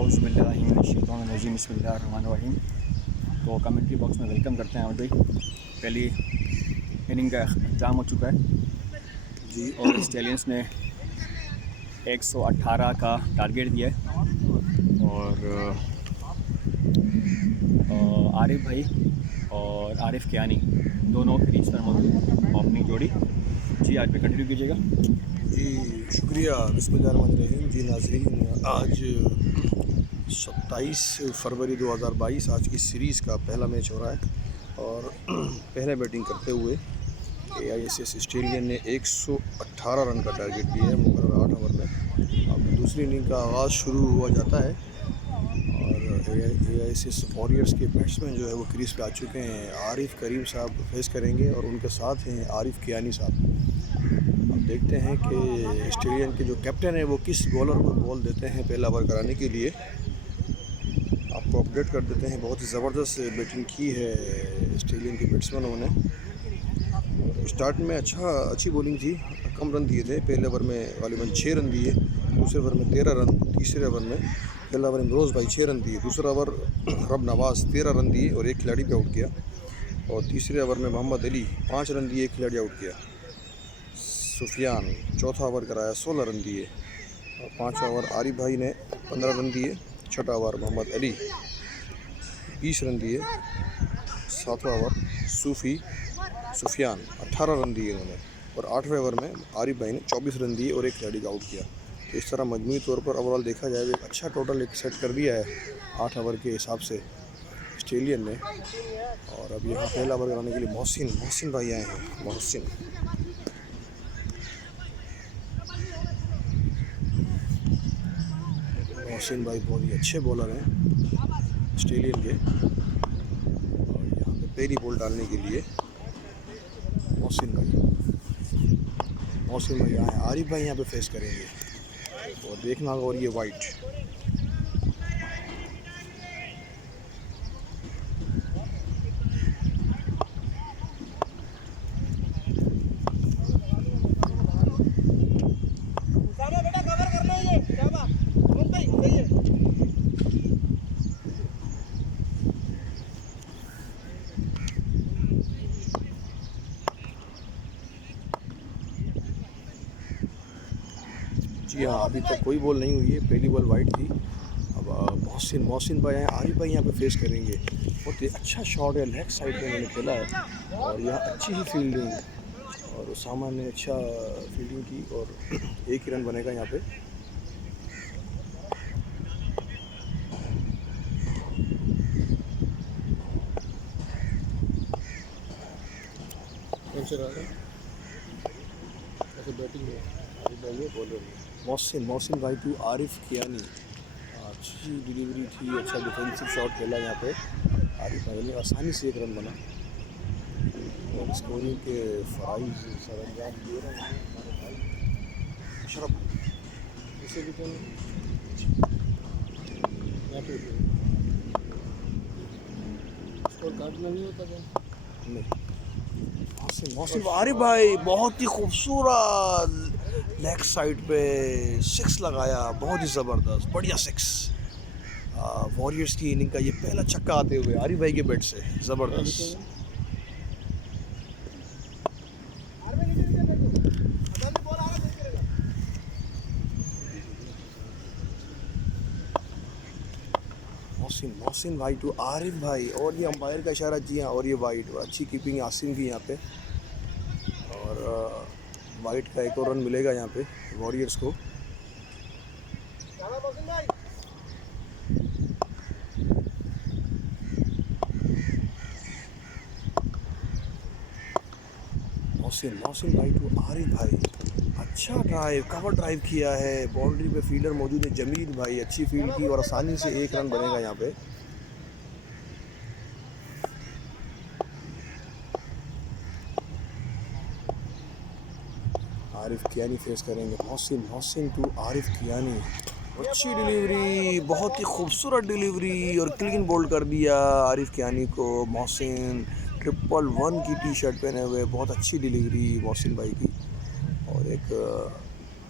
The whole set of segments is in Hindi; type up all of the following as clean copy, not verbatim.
औज़ुबिल्लाहिमिनश्शैतानिर्रजीम बिस्मिल्लाहिर्रहमानिर्रहीम। तो कमेंट्री बॉक्स में वेलकम करते हैं भाई। पहली इनिंग का एग्ज़ाम हो चुका है जी और स्टेलियंस ने 118 का टारगेट दिया है और आरिफ भाई और आरिफ कियानी दोनों क्रीज पर मौजूद अपनी जोड़ी। जी आज पे कंटिन्यू कीजिएगा। जी शुक्रिया। बिस्मिल्लाहिर्रहमानिर्रहीम। जी नाज़रीन, आज 27 फरवरी 2022 आज की सीरीज़ का पहला मैच हो रहा है और पहले बैटिंग करते हुए AISS स्टेलियन ने 118 रन का टारगेट दिया है मुकर्रर 8 ओवर में। अब दूसरी इनिंग का आगाज़ शुरू हुआ जाता है और AISS वॉरियर्स के बैट्समैन जो है वो क्रीज पे आ चुके हैं। आरिफ करीम साहब फेस करेंगे और उनके साथ हैं आरिफ कियानी साहब। अब देखते हैं कि स्टेलियन के जो कैप्टन है वो किस बॉलर को बॉल देते हैं पहला ओवर कराने के लिए। आपको अपडेट कर देते हैं। बहुत ही ज़बरदस्त बैटिंग की है स्टेलियन के बैट्समैनों ने। स्टार्ट में अच्छी बॉलिंग थी, कम रन दिए थे। पहले ओवर में गालिबन 6 रन दिए, दूसरे ओवर में 13 रन, तीसरे ओवर में पहला ओवर इमरोज़ भाई 6 रन दिए, दूसरा ओवर रब नवाज़ 13 रन दिए और एक खिलाड़ी पे आउट किया और तीसरे ओवर में मोहम्मद अली 5 रन दिए, एक खिलाड़ी आउट किया। सुफियान चौथा ओवर कराया, 16 रन दिए और पाँचवा ओवर आरिफ भाई ने 15 रन दिए, छठा ओवर मोहम्मद अली 20 रन दिए, सातवां ओवर सुफियान 18 रन दिए उन्होंने और आठवें ओवर में आरिफ भाई ने 24 रन दिए और एक खिलाड़ी का आउट किया। तो इस तरह मजमूई तौर पर ओवरऑल देखा जाए एक अच्छा टोटल एक सेट कर दिया है 8 ओवर के हिसाब से स्टेलियन ने। और अब यहाँ पहला ओवर कराने के लिए मोहसिन भाई आए हैं। मोहसिन भाई बहुत ही अच्छे बॉलर हैं स्टेलियन के और यहाँ पे पहली बॉल डालने के लिए मोहसिन भाई आए। आरिफ भाई यहाँ पे फेस करेंगे और देखना होगा। और ये वाइट जी हाँ, अभी तक कोई बॉल नहीं हुई है, पहली बॉल वाइट थी। अब मोहसिन भाई आए, आरिफ भाई यहाँ पे फेस करेंगे। बहुत ही अच्छा शॉट है, लेग साइड पे मैंने खेला है और यहाँ अच्छी ही फील्डिंग और उसामा ने अच्छा फील्डिंग की और एक ही रन बनेगा यहाँ पे। मोहसिन भाई टू आरिफ कियानी, अच्छी डिलीवरी थी, अच्छा डिफेंसिव शॉट खेला यहाँ पे। आरिफ भाई ने आसानी से एक रन बना और स्कोरिंग के फ़राइज़ सरअंजाम दे रहे हैं हमारे भाई अशरफ। इसे भी स्कोर काटना नहीं होता क्या? नहीं। मोहसिन आरिफ भाई बहुत ही खूबसूरत लेग साइड पे 6 लगाया, बहुत ही ज़बरदस्त, बढ़िया 6। वॉरियर्स की इनिंग का ये पहला छक्का आते हुए आरिफ भाई के बैट से, ज़बरदस्त। मोहसिन भाई टू आरिफ भाई और ये अंपायर का इशारा। जी हाँ, और ये वाइट, अच्छी कीपिंग आसिम की यहाँ पे और वाइट का एक और रन मिलेगा यहाँ पे वॉरियर्स को। मोहसिन भाई टू आरिफ भाई, अच्छा ड्राइव, कवर ड्राइव किया है, बाउंड्री पे फील्डर मौजूद है जमील भाई, अच्छी फील्ड की और आसानी से एक रन बनेगा यहाँ पे। आरिफ कियानी फेस करेंगे। मोहसिन टू आरिफ कियानी, अच्छी डिलीवरी, बहुत ही खूबसूरत डिलीवरी और क्लीन बोल्ड कर दिया आरिफ कियानी को। मोहसिन 111 की टी शर्ट पहने हुए, बहुत अच्छी डिलीवरी मोहसिन भाई की और एक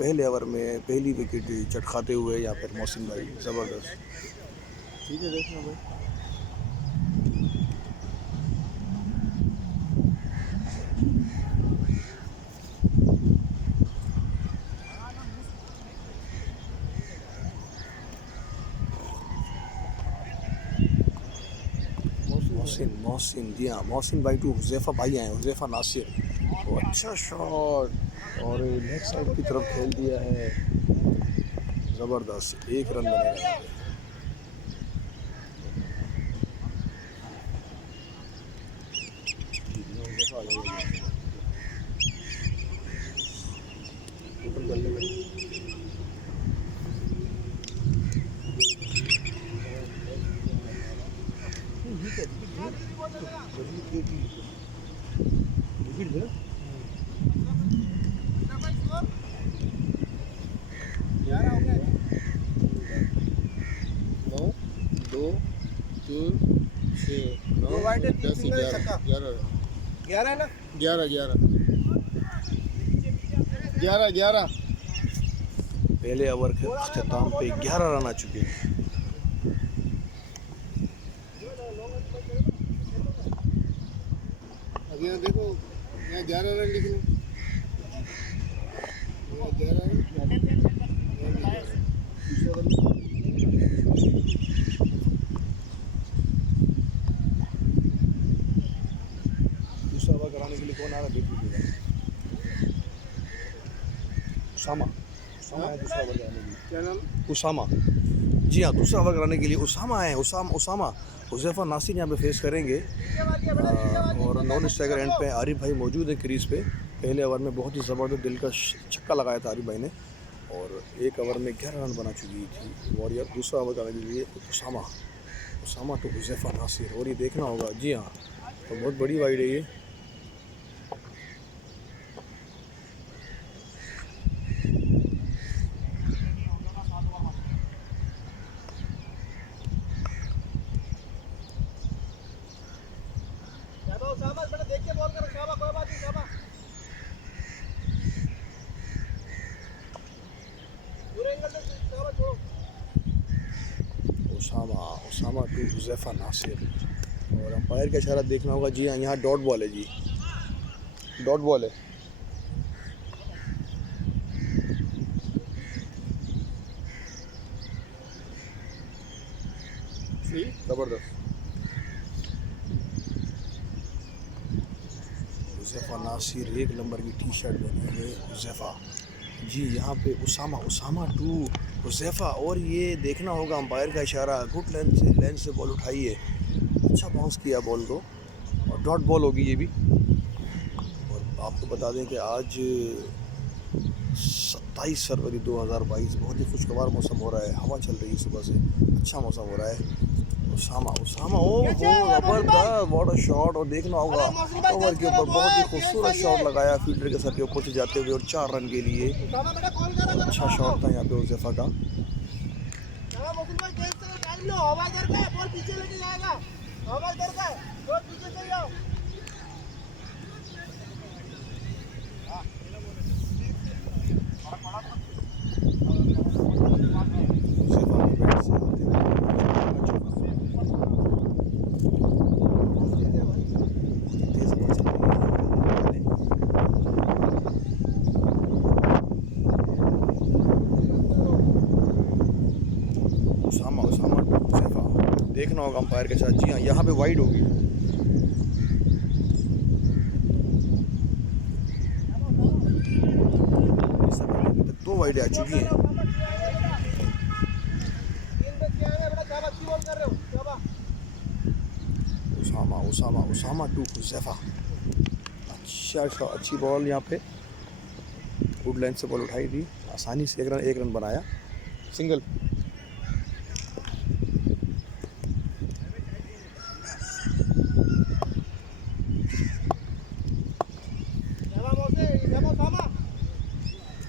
पहले ओवर में पहली विकेट चटखाते हुए या फिर मोहसिन भाई ज़बरदस्त। ठीक है, देखना भाई। मोहसिन जी हाँ, मोहसिन भाई टू हुज़ैफ़ा भाई आए, हुज़ैफ़ा नासिर। वो अच्छा शॉट और लेग साइड की तरफ खेल दिया है, ज़बरदस्त। 1 रन बनेगा यहाँ पे। टोटल कर लेगा। नौ, 2, 3, 6, 9, 10, 11, 11। पहले ओवर के अख्ताम पे 11 रन आ चुके हैं। अब यहाँ देखो, यहाँ 11 रन लिखने, यहाँ 11 रन, दूसरा ओवर कराने के लिए कौन आ रहा है देख लीजिएगा। उसामा है दूसरा ओवर कराने के लिए। क्या नाम? उसामा, जी हाँ, दूसरा ओवर कराने के लिए उसामा है। उसामा हुज़ैफ़ा नासिर यहाँ पे फेस करेंगे। और नॉन स्ट्राइकर एंड पे आरिफ भाई मौजूद है क्रीज पे। पहले ओवर में बहुत ही ज़बरदस्त दिल का छक्का लगाया था आरिफ भाई ने, और 1 ओवर में 11 रन बना चुकी थी वॉरियर। दूसरा ओवर कराने के लिए उसामा टू हुज़ैफ़ा नासिर, और ये देखना होगा। जी हाँ, तो बहुत बड़ी वाइड है ये। देख के बॉल करो, शाबाश, कोई बात नहीं, शाबाश। पूरे एंगल से शाबाश, छोड़ो। उसामा टू हुज़ैफ़ा नासिर, और अंपायर का इशारा देखना होगा। जी हाँ, यहाँ डॉट बॉल है जी, डॉट बॉल है। ज़बरदस्त। हुज़ैफ़ा नासिर 1 नंबर की टी शर्ट बने हुए हुज़ैफ़ा जी। यहाँ पे उसामा टू हुज़ैफ़ा, और ये देखना होगा अंपायर का इशारा। गुड लेंथ से बॉल उठाई है, अच्छा बाउंस किया बॉल को, और डॉट बॉल होगी ये भी। और आपको बता दें कि आज 27 फरवरी 2022 बहुत ही खुशगवार मौसम हो रहा है, हवा चल रही है सुबह से, अच्छा मौसम हो रहा है। उसामा ओ ज़बरदस्त, व्हाट अ शॉट। और देखना होगा ओवर के ऊपर बहुत ही खूबसूरत शॉट लगाया फील्डर के सर के ऊपर से जाते हुए, और 4 रन के लिए। और अच्छा शॉट था यहाँ पे हुज़ैफ़ा का। हुज़ैफ़ा की बैट से आते हुए तेज़ हवा चल रही है। उसामा हुज़ैफ़ा, देखना होगा अंपायर के साथ। जी हाँ, यहाँ पे वाइड होगी। इस अभी तक 2 वाइड आ चुकी हैं। उसामा टू हुज़ैफ़ा, अच्छी बॉल यहाँ पे, गुड लेंथ से बॉल उठाई थी, आसानी से 1 रन बनाया, सिंगल।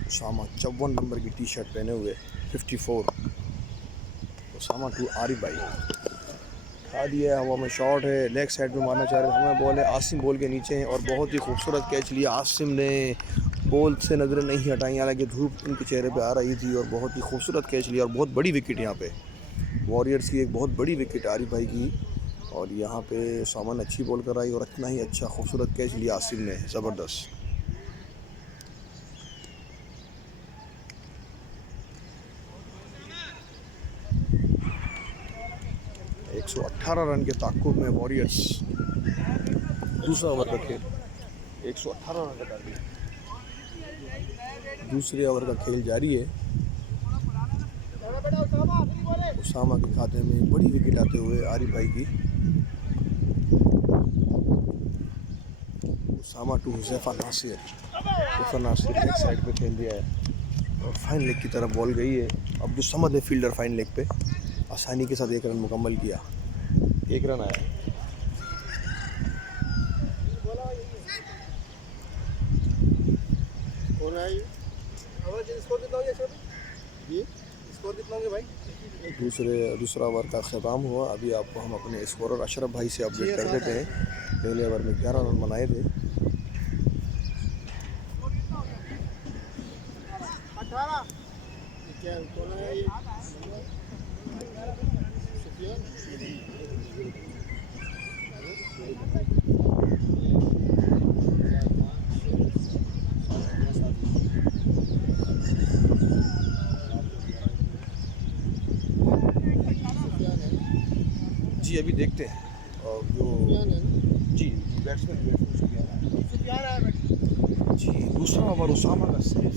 उसामा 54 नंबर की टी शर्ट पहने हुए, 54। उसामा टू आरिफ भाई, खा दिया हवा में, शॉट है, लेग साइड में मारना चाह रहे हैं, हमें बॉल है, आसिम बॉल के नीचे हैं, और बहुत ही खूबसूरत कैच लिया आसिम ने। बॉल से नज़रें नहीं हटाई, हालांकि धूप उनके चेहरे पे आ रही थी और बहुत ही खूबसूरत कैच लिया और बहुत बड़ी विकेट यहाँ पे वॉरियर्स की, एक बहुत बड़ी विकेट आरिफ भाई की। और यहाँ पे सामान अच्छी बॉल कराई और इतना ही अच्छा खूबसूरत कैच लिया आसिफ ने, ज़बरदस्त। 118 रन के ताक़ुब में वॉरियर्स। दूसरा ओवर का खेल, 118 रन का टारगेट। दूसरे ओवर का खेल जारी है। उसामा के खाते में बड़ी विकेट आते हुए आरिफ भाई की। Usama to Huzaifa Nasir. Huzaifa Nasir leg side पे खेल दिया है और फाइन लेग की तरफ बॉल गई है। अब्दुल समद है फील्डर फाइन लेग पे, आसानी के साथ 1 रन मुकम्मल किया। 1 रन आया। स्कोर कितना हो गया जी? स्कोर कितना हो गया भाई? दूसरा ओवर का ख़त्म हुआ। अभी आपको हम अपने स्कोरर अशरफ भाई से अपडेट कर देते हैं। पहले ओवर में 11 रन बनाए थे। 18 क्या कौन है ये? जी अभी देखते हैं और जो जी बैट्समैन जी। दूसरा ओवर उसामा का सिर्फ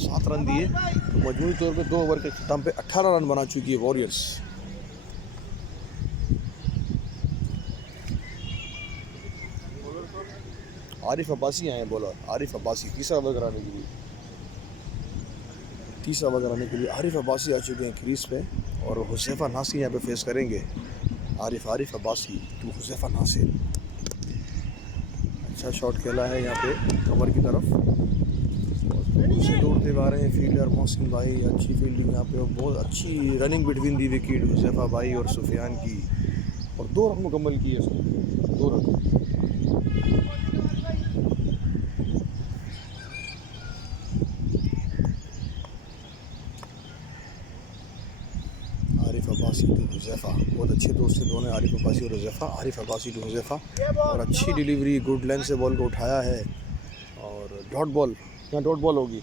7 रन दिए तो मजमूई तौर पे 2 ओवर के अख्ताम पे 18 रन बना चुकी है वॉरियर्स। आरिफ अब्बासी आए बॉलर, आरिफ अब्बासी तीसरा ओवर कराने के लिए। आरिफ अब्बासी आ चुके हैं क्रीज पे और हुज़ैफा नासिर यहाँ पे फेस करेंगे। आरिफ अब्बासी टू हुज़ैफा नासिर। अच्छा शॉट खेला है यहाँ पे कवर की तरफ और से दौड़ते हुए आ रहे हैं फील्डर मोहसिन भाई। अच्छी फील्डिंग यहाँ पे और बहुत अच्छी running between the wicket Huzaifa भाई और सुफियान की और 2 रन मुकम्मल किए उसने, 2 रन। आरिफ अब्बासी टू हुज़ैफा, बहुत अच्छे दोस्त हैं दोनों, आरिफ अब्बासी और हुज़ैफा। आरिफ अब्बासी टू हुज़ैफा और अच्छी डिलीवरी, गुड लेंथ से बॉल को उठाया है और डॉट बॉल, यहाँ डॉट बॉल होगी।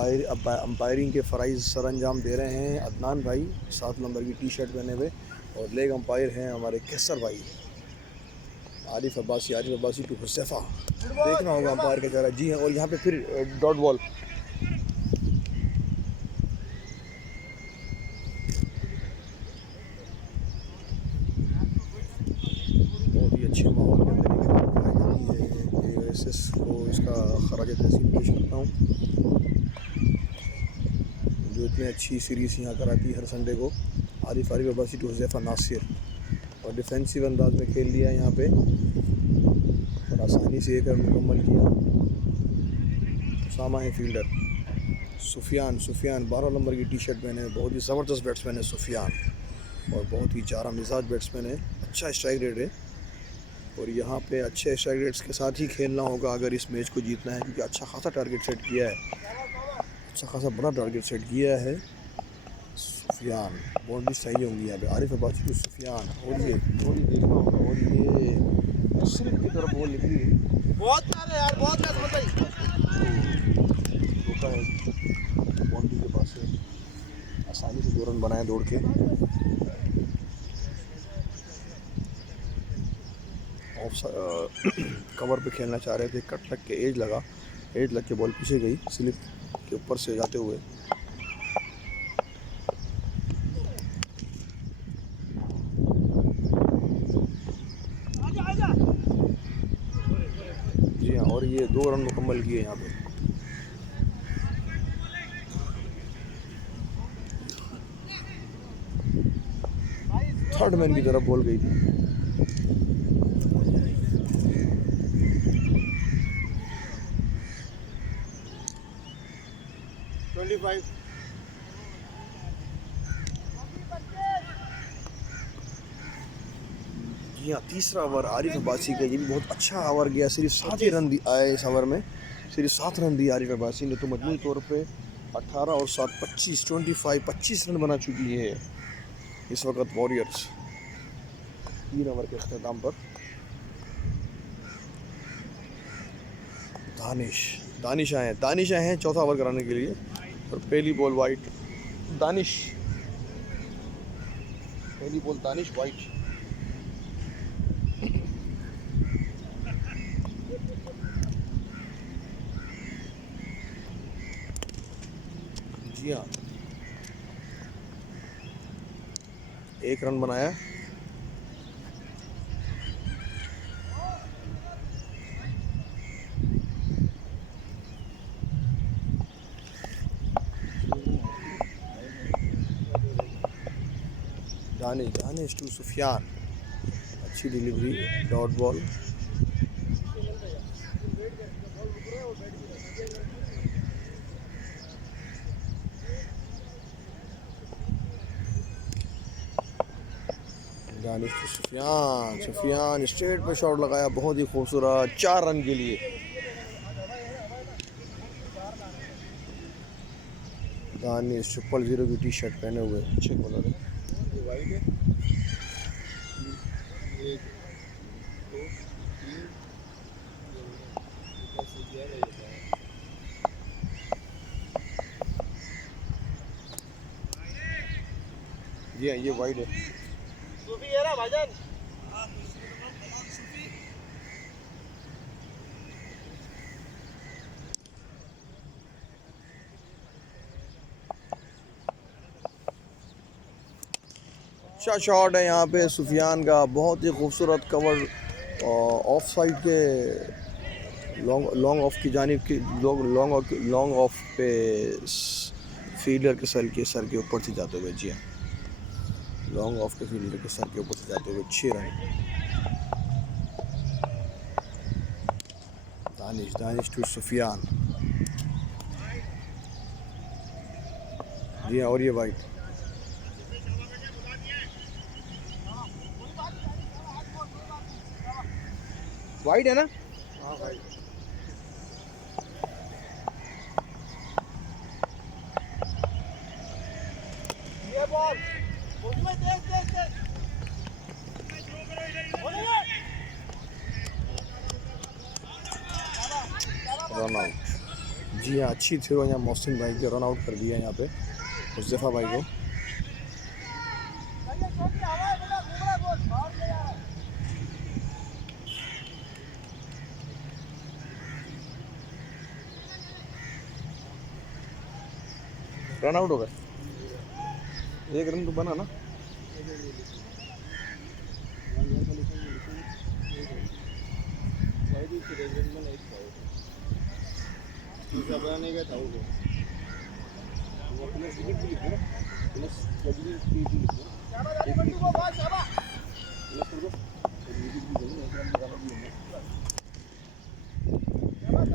अंपायरिंग के फ़राइज़ सर अंजाम दे रहे हैं अदनान भाई 7 नंबर की टी शर्ट पहने हुए और लेग अंपायर हैं हमारे कैसर भाई। आरिफ अब्बासी टू हुज़ैफा, देखना होगा अंपायर का चेहरा। जी हाँ, और यहाँ पे फिर डॉट बॉल। बहुत ही अच्छे माहौल के अंदर AOSS को इसका खराज तहसीन पेश करता हूँ जो इतनी अच्छी सीरीज़ यहाँ कराती है हर संडे को। आरिफ अब्बासी टू हुज़ैफा नासिर और डिफेंसिव अंदाज में खेल लिया यहाँ पे और आसानी से 1 रन मुकम्मल किया। उसामा है फील्डर। सुफियान 12 नंबर की टी शर्ट पहने, बहुत ही ज़बरदस्त बैट्समैन है सुफियान और बहुत ही जारा मिजाज बैट्समैन है। अच्छा स्ट्राइक रेट है और यहाँ पे अच्छे स्ट्राइक रेट्स के साथ ही खेलना होगा अगर इस मैच को जीतना है, क्योंकि अच्छा खासा टारगेट सेट किया है, अच्छा खासा बड़ा टारगेट सेट किया है। सुफियान बाउंड्री सही होंगी यहाँ पे। आरिफ अब्बासी टू सुफियान और ये देखना होगा और ये सिर्फ की तरफ बॉल निकली है। बहुत प्यारे यार, बहुत प्यारे समझ भाई। रोका है बाउंड्री के पास से, आसानी से 2 रन बनाए दौड़ के। कवर पे खेलना चाह रहे थे, कट लग के एज लग के बॉल पीछे गई स्लिप के ऊपर से जाते हुए। जी हाँ, और ये 2 रन मुकम्मल किए यहाँ पे। थर्ड मैन की तरफ बॉल गई थी। जी हाँ, तीसरा ओवर आरिफ अब्बासी का, ये भी बहुत अच्छा ओवर गया। सिर्फ 7 ही रन आए इस ओवर में, सिर्फ 7 रन दिए आरिफ अब्बासी ने। तो मजमूई तौर पे 18 और 7 25 रन बना चुकी है इस वक्त वॉरियर्स 3 ओवर के अख्ताम पर। दानिश आए हैं चौथा ओवर कराने के लिए। और पहली बॉल वाइट, पहली बॉल दानिश वाइट। जी हाँ, 1 रन बनाया। दानिश टू सुफियान, अच्छी delivery, dot ball. Danish to Sufiyan straight पे शॉट लगाया, बहुत ही खूबसूरत, 4 रन के लिए। दानिश 000 की टी शर्ट पहने हुए अच्छे बॉलर है। जी हाँ, ये वाइड है। अच्छा शॉट है यहाँ पे सुफियान का, बहुत ही खूबसूरत कवर ऑफ साइड के लॉन्ग ऑफ की जानिब की, लॉन्ग ऑफ पे फील्डर के सर के ऊपर से जाते हुए। जी हाँ, लॉन्ग ऑफ के फील्डर के सर के ऊपर से जाते हुए 6 रन। दानिश टू सुफियान। जी हाँ, और ये वाइड। वाइड है ना? हाँ भाई। ये बॉल उसमें देख रन आउट। जी हाँ, अच्छी थी यहाँ मोहसिन भाई के, रन आउट कर दिया यहाँ पे मुस्तफ़ा भाई को। रन आउट हो गए, 1 रन तो बना ना। बनाने का था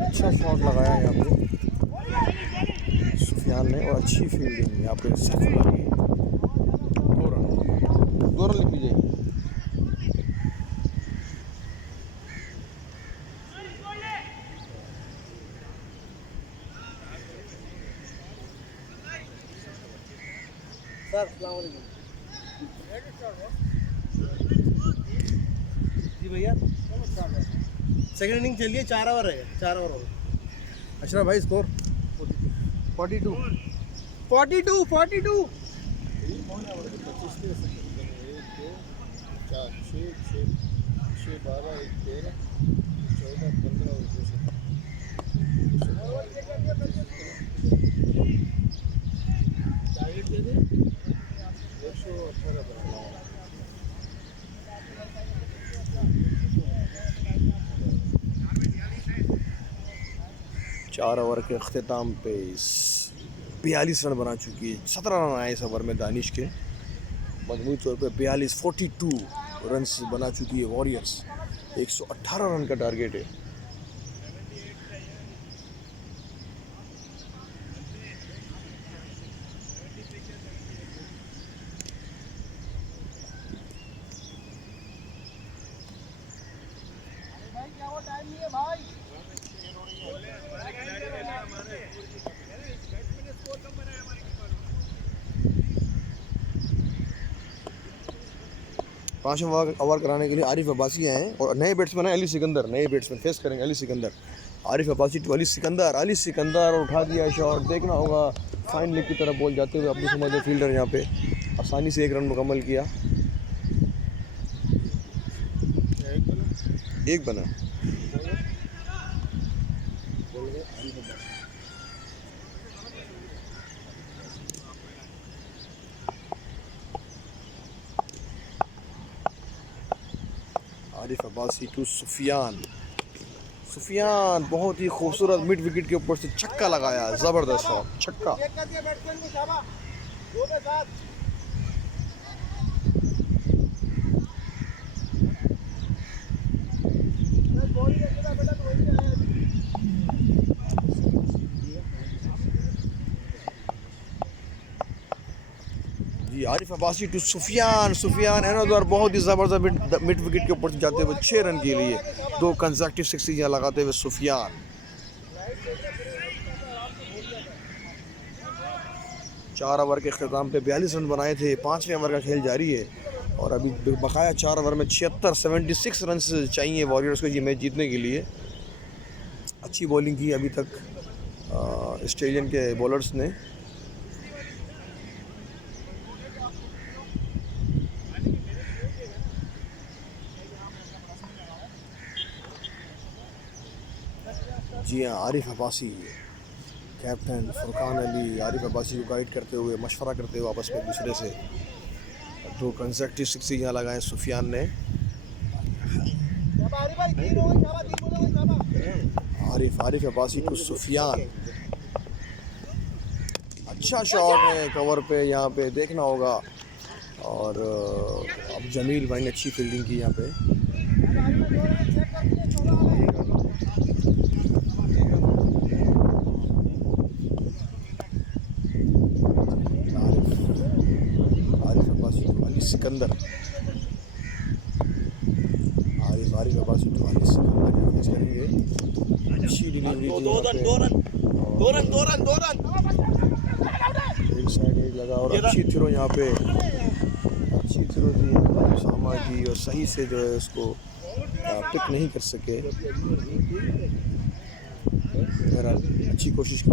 अच्छा शॉट लगाया यहाँ पे सुफियान ने, और अच्छी फील्डिंग यहाँ पे सफल लगी। 2 रन लिख लीजिए। सर जी भैया, सेकंड इनिंग चलिए, 4 ओवर है, 4 ओवर हो गए। अशरफ भाई स्कोर 42 4 ओवर के अख्ताम पे 42 रन बना चुकी है। 17 रन आए इस ओवर में दानिश के। मजमूई तौर पे 42 रन बना चुकी है वॉरियर्स। 118 रन का टारगेट है। पाँचवें ओवर कराने के लिए आरिफ अब्बासी आए हैं और नए बैट्समैन हैं अली सिकंदर। नए बैट्समैन फेस करेंगे अली सिकंदर। आरिफ अब्बासी टू अली सिकंदर। अली सिकंदर उठा दिया शॉट, देखना होगा फाइन लेग की तरफ बॉल जाते हुए। अब्दुल समद फील्डर यहाँ पे आसानी से 1 रन मुकम्मल किया। 1 बना। आरिफ अब्बासी टू सुफियान। सुफियान बहुत ही खूबसूरत मिड विकेट के ऊपर से छक्का लगाया, ज़बरदस्त शॉट, छक्का। जी आरिफ अब्बासी टू सुफियान। सुफियान एनोदर बहुत ही ज़बरदस्त मिड विकेट के ऊपर से जाते हुए 6 रन के लिए 2 कंसेक्यूटिव सिक्सेस यहाँ लगाते हुए सुफियान। चार ओवर के अख्ताम पे 42 रन बनाए थे। 5वें ओवर का खेल जारी है और अभी बकाया 4 ओवर में 76 रन चाहिए वॉरियर्स को ये मैच जीतने के लिए। अच्छी बॉलिंग की अभी तक ऑस्ट्रेलियन के बॉलर्स ने। जी हाँ, आरिफ अब्बासी कैप्टन फुरकान अली आरिफ अब्बासी को गाइड करते हुए, मशवरा करते हुए आपस में एक दूसरे से 2 कंसेक्यूटिव सिक्स यहाँ लगाए सुफियान ने। आरिफ अब्बासी टू सुफियान। अच्छा शॉट है कवर पे, यहाँ पे देखना होगा। और अब जमील भाई ने अच्छी फील्डिंग की यहाँ पे। सिकंदर आरिफ अब्बासी टू अली सिकंदर फेस करेंगे। अच्छी डिलीवरी एक साइड एक लगा और अच्छी थ्रो यहाँ पे, अच्छी थ्रो दी सामा की और सही से जो है उसको पिक नहीं कर सके। बहरहाल अच्छी कोशिश की।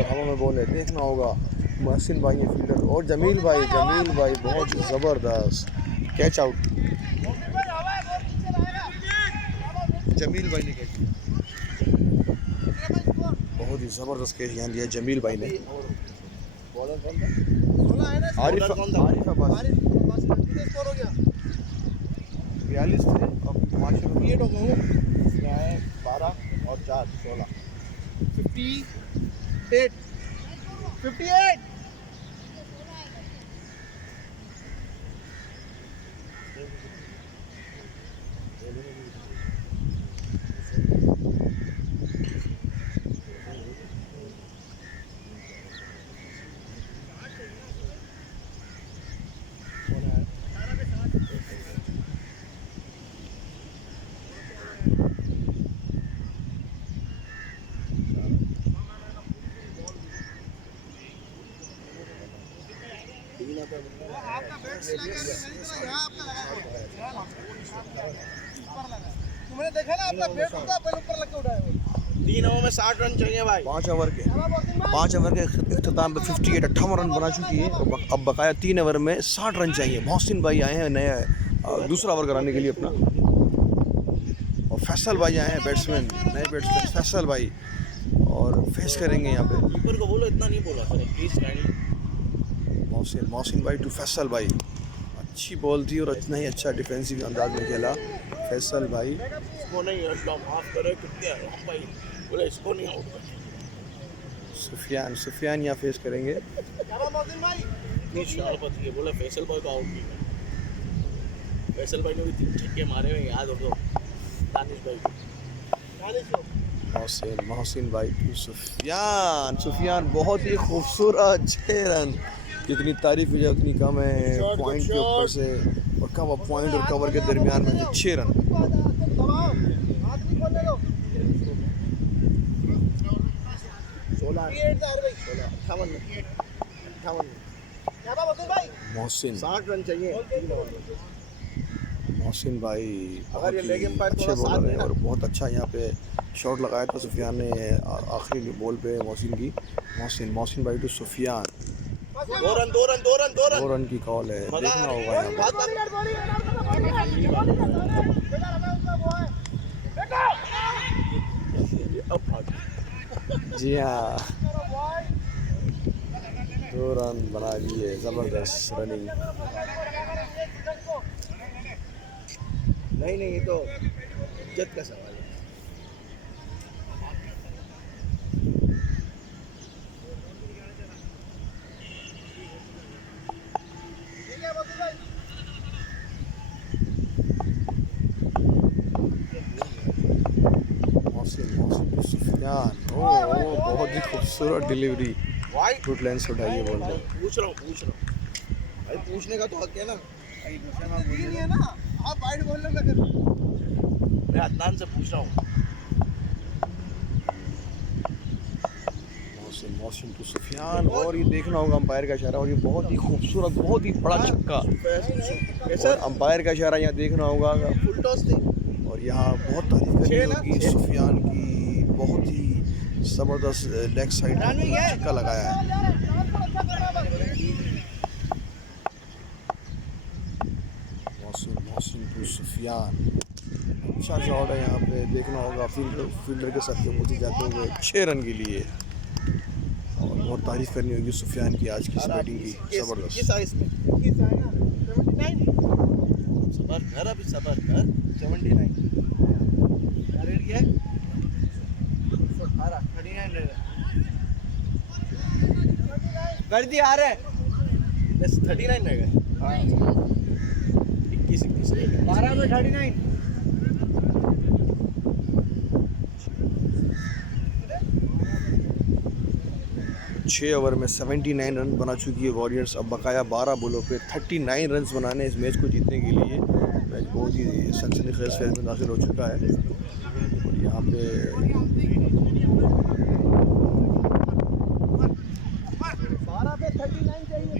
हवा में बॉल है, देखना होगा। मोहसिन भाई है फील्डर और जमील भाई बहुत ज़बरदस्त कैच आउट। जमील भाई ने कैच, बहुत ही ज़बरदस्त कैच यहाँ दिया जमील भाई ने। आरिफ अब्बासी 42 थे और 5 हो गए 12 और 4 16 58 तुमने देखा ना अपना बैट होता पहले ऊपर लग के उठाया। 3 ओवर में 60 रन चाहिए भाई। 5 ओवर के इख्तिताम पे 58 रन बना चुकी है। अब बकाया 3 ओवर में 60 रन चाहिए। मोहसिन भाई आए हैं नया दूसरा ओवर कराने के लिए अपना, और फैसल भाई आए हैं बैट्समैन, नए बैट्समैन फैसल भाई, और फेस करेंगे यहाँ पे। कीपर को बोलो इतना नहीं बोला सर प्लीज काइंडली। मोहसिन भाई टू फैसल भाई। अच्छी बॉल थी और इतना ही अच्छा डिफेंसिव अंदाज में खेला फैसल भाई। इसको नहीं माफ करो कितने हम भाई बोले इसको नहीं आउट। सुफियान यहाँ फेस करेंगे। इतनी शरारत है, बोले फैसल भाई को आउट किया। फैसल भाई ने भी 3 छक्के मारे हुए याद हो तो दानिश भाई मोहसिन भाई टू सुफियान बहुत ही खूबसूरत 6 रन। जितनी तारीफ हुई जाए उतनी कम है। पॉइंट के ऊपर से और कम पॉइंट और कवर के दरमियान में 6 रन। मोहसिन 60 रन चाहिए। मोहसिन भाई अगर ये बहुत लेग ही एम्पायर अच्छे थोड़ा साथ बॉलर हैं देना। और बहुत अच्छा यहाँ पे शॉट लगाया था सुफियान ने आखिरी बॉल पे मोहसिन की। मोहसिन भाई to Sufiyan, 2 run 2 run 2 run 2 2 run. Run की कॉल है, देखना होगा यहाँ पे। अब भाग। जी हाँ, 2 रन बना लिए, ज़बरदस्त रनिंग। नहीं नहीं, ये तो इज्जत का सवाल है। मोहसिन टू सुफियान, ओ बहुत ही खूबसूरत डिलीवरी, वाइड। गुड लेंस उठाई है बॉल पे। पूछ रहा हूँ भाई, पूछने का तो हक है ना। नहीं है ना, आप वाइड बोल रहे हो। मैं अदनान से पूछ रहा हूँ। मोहसिन टू सुफियान, और ये देखना होगा अंपायर का इशारा, और ये बहुत ही खूबसूरत, बहुत ही बड़ा छक्का, और अंपायर का इशारा यहाँ देखना होगा। फुल टॉस थी। और यहाँ बहुत तारीफ करनी छः ना, होगी छः। सुफियान की, बहुत ही ज़बरदस्त लेग साइड में छक्का लगाया है। मोहसिन टू सुफियान, अच्छा शॉट है यहाँ पे, देखना होगा। फील्डर के साथ पहुँचे जाते हुए 6 रन के लिए, और बहुत तारीफ करनी होगी सुफियान की आज की इस बैटिंग की, ज़बरदस्त। किस साइज में? सबर कर, अभी सबर कर। 79 क्या रेट किया है? 118 39 रेट कर दिया आ रहे 39 रहेगा। हाँ 21 12 में 39। 6 ओवर में 79 रन बना चुकी है वॉरियर्स। अब बकाया 12 बॉलों पे 39 रन बनाने इस मैच को जीतने के लिए। मैच बहुत ही सनसनीखेज फेज में दाखिल हो चुका है, और यहाँ पे 12 पे 39 चाहिए।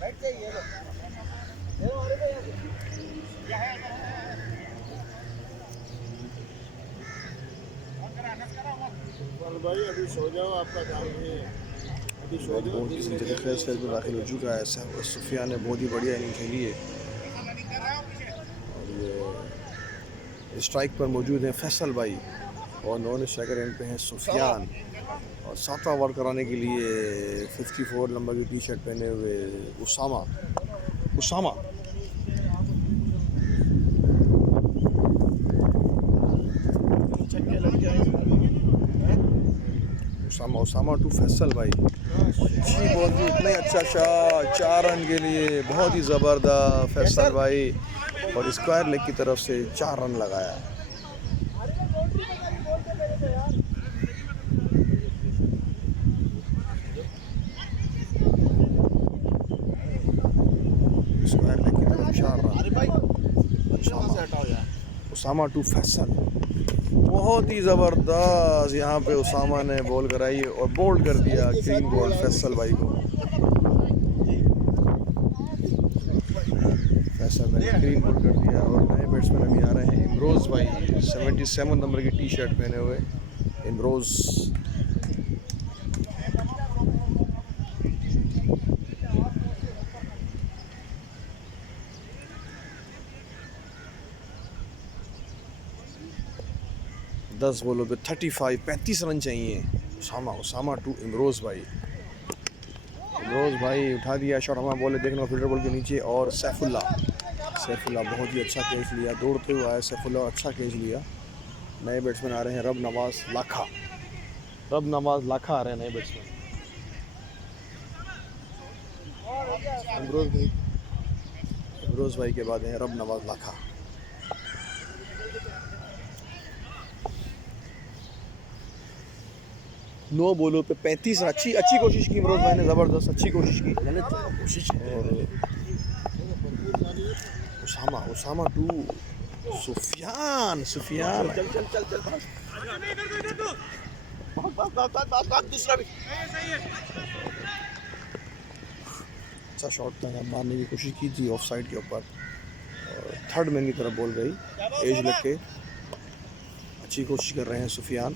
बैठ जाइए भाई अभी सो जाओ, आपका काम नहीं है। अभी सो मैच बहुत ही सनसनीखेज फेज में दाखिल हो चुका है। सुफियान ने बहुत ही बढ़िया इनिंग खेली है, और ये स्ट्राइक पर मौजूद हैं फैसल भाई, और नॉन स्ट्राइकर एंड पे हैं सुफियान, और 7वां ओवर कराने के लिए 54 नंबर की टी शर्ट पहने हुए उसामा छक्के लग जाए इस बार। उसामा टू फैसल भाई, अच्छी बॉल थी, इतना ही अच्छा शॉट, 4 रन के लिए, बहुत ही ज़बरदस्त फैसल भाई, और स्क्वायर लेग की तरफ से 4 रन लगाया। स्क्वायर लेग की तरफ 4 रन। अरे भाई वहाँ से हटाओ यार। उसामा टू फैसल, बहुत ही ज़बरदस्त यहाँ पे उसामा ने बॉल कराई और बोल्ड कर दिया ग्रीन बॉल फैसल भाई को। फैसल भाई ने ग्रीन बॉल कर दिया, और नए बैट्समैन अभी आ रहे हैं इमरोज़ भाई, 77 नंबर की टी शर्ट पहने हुए इमरोज़। दस बॉलों पे 35 रन चाहिए। उसामा टू इमरोज़ भाई उठा दिया शॉट, हमारा बॉल देखने को फील्डर बॉल के नीचे, और सैफुल्ला बहुत ही अच्छा कैच लिया, दौड़ते हुए आया सैफुल्ला, अच्छा कैच लिया। नए बैट्समैन आ रहे हैं रब नवाज लाखा आ रहे हैं नए बैट्समैन। इमरोज़ भाई के बाद हैं रब नवाज लाखा। 9 बॉलों पे 35 रन। अच्छी अच्छी कोशिश की इमरोज भाई ने, ज़बरदस्त अच्छी कोशिश की। कोशिश और उसामा टू सुफियान चल चल चल चल भाग दूसरा भी। अच्छा शॉट था, मारने की कोशिश की थी ऑफ साइड के ऊपर, और थर्ड मैन की तरफ बॉल गई एज लग के। अच्छी कोशिश कर रहे हैं सुफियान।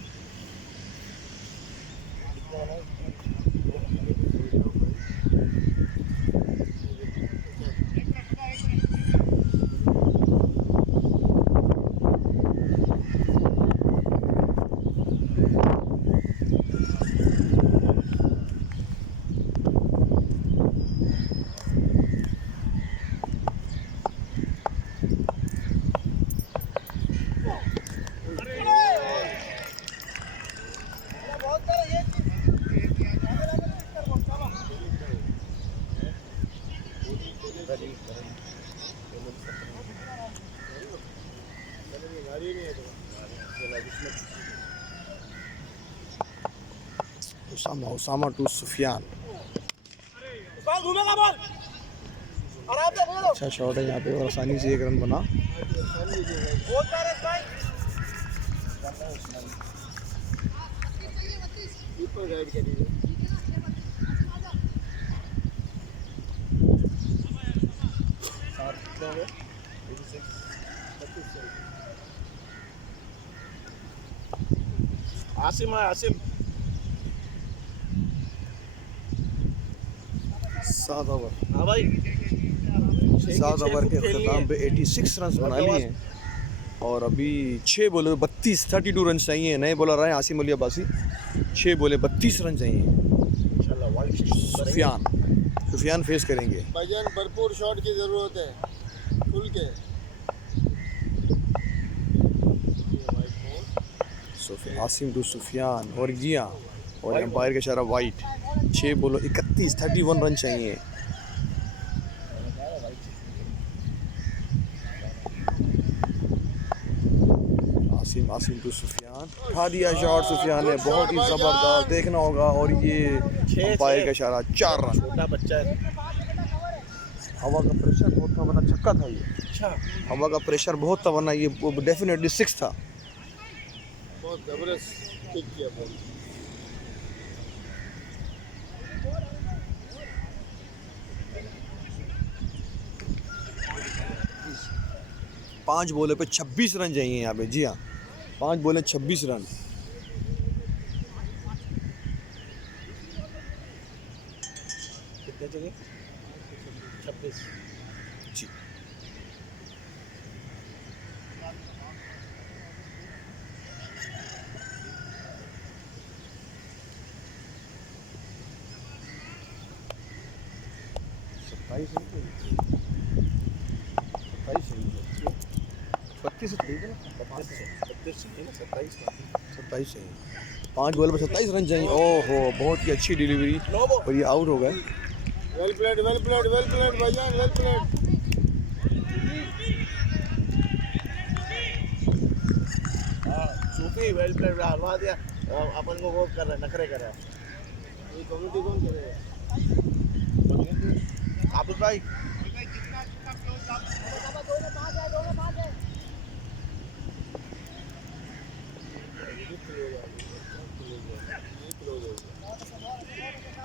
उसामा टू सुफियान। घूमेगा बॉल आराम से बोलो। अच्छा शॉट है यहाँ पे और आसानी से 1 रन बना। बोलता रहे भाई ऊपर गाइड करिए। 7 आसिम 7 ओवर। हाँ भाई 7 ओवर के अख्ताम पे 86 रन बना लिए हैं, और अभी 6 बॉलों पे 32 रन चाहिए। नए बॉलर आए आसिम अली अब्बासी, 6 बॉले 32 रन चाहिए। इंशाल्लाह वाइड सुफियान फेस करेंगे। भाईजान भरपूर शॉट की जरूरत है, खुल के। आसिम टू सुफियान और जिया, और एम्पायर का इशारा वाइट। 6 बॉलों 31 रन चाहिए। आसिम टू सुफियान, उठा दिया शॉट सुफियान ने, बहुत ही ज़बरदस्त, देखना होगा। और ये एम्पायर का इशारा 4 रन। छोटा बच्चा है। हवा का प्रेशर बहुत था, वरना छक्का था ये। अच्छा हवा का प्रेशर बहुत था, वरना ये डेफिनेटली 6 था। बहुत जबरदस्त किक किया बॉल। 5 बॉलों पे 26 रन चाहिए यहाँ पे। जी हाँ, 5 बॉलें 26 रन। कितने चाहिए? 26। जी बत्तीस 27 चाहिए। 5 बॉल पर 27 रन चाहिए। ओहो, बहुत ही अच्छी डिलीवरी, और ये आउट हो गए। वेल प्लेड भाईजान, वेल प्लेड। सूफी वेल प्लेड हरवा दिया। अपन को वो कर रहा है, नखरे कर रहा है। ये कमेटी कौन करेगा? आबिद भाई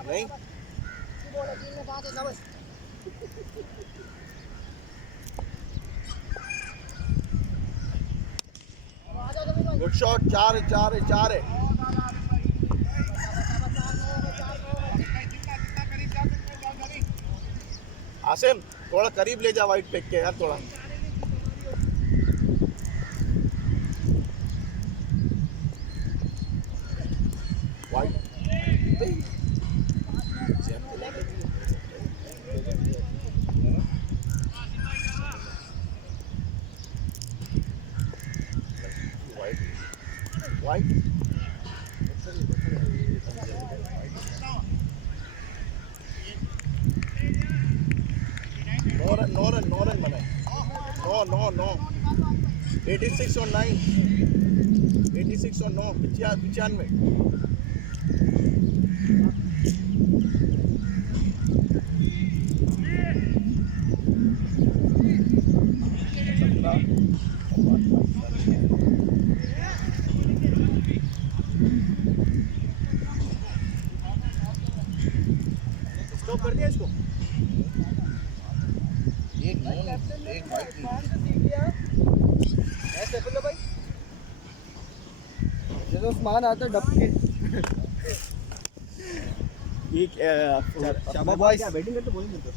नहीं गुड शॉट। 4 है। आसिम थोड़ा करीब ले जा वाइट फेंक के यार, थोड़ा वाइट। वाइट नो रन बना। नो 86 और 9 96 और 9 95। स्टॉप कर दिया इसको। एक बाइक ऐसे बोलो भाई जैसे उस्मान आता है डब के शाबाश बॉयज क्या बैटिंग करते बोलिंग करते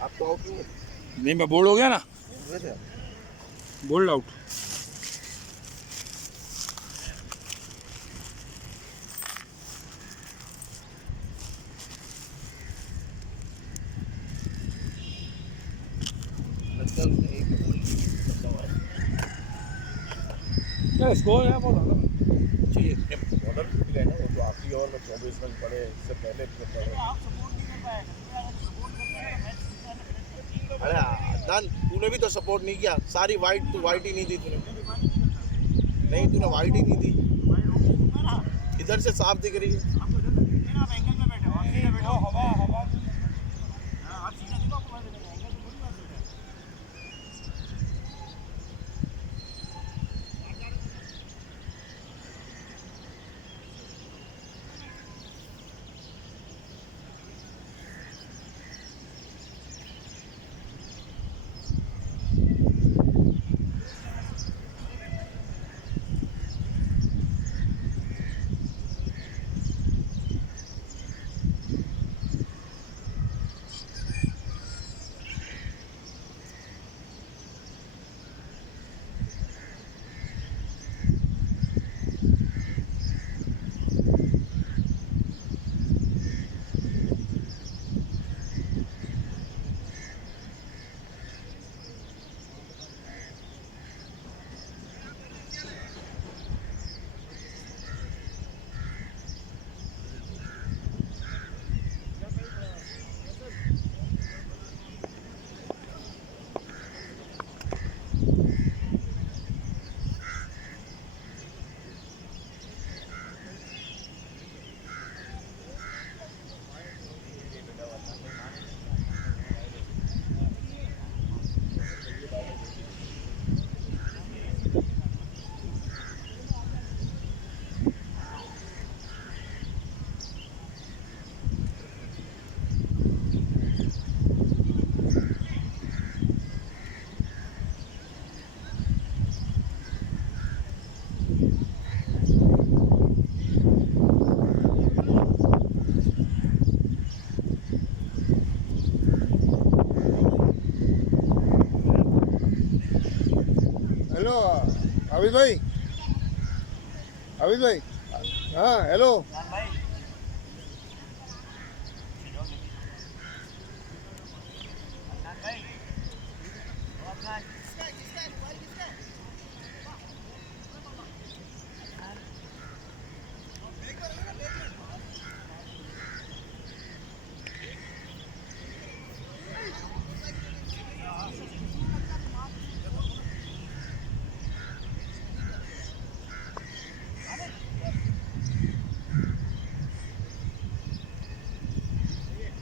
आप तो आउट हुए नहीं मैं बोल्ड हो गया ना, थे। Bold out. लगता है उसने एक स्कोर है बहुत ज़्यादा। चाहिए बॉलर टूट गए ना, वो तो आखिरी ओवर में 24 रन पड़े, इससे पहले पड़े। अरे अदनान तूने भी तो सपोर्ट नहीं किया, सारी वाइट तू वाइट ही नहीं दी तूने, नहीं तूने वाइट ही नहीं दी, इधर से साफ दिख रही है। हेलो आबिद भाई, आबिद भाई, हाँ हेलो।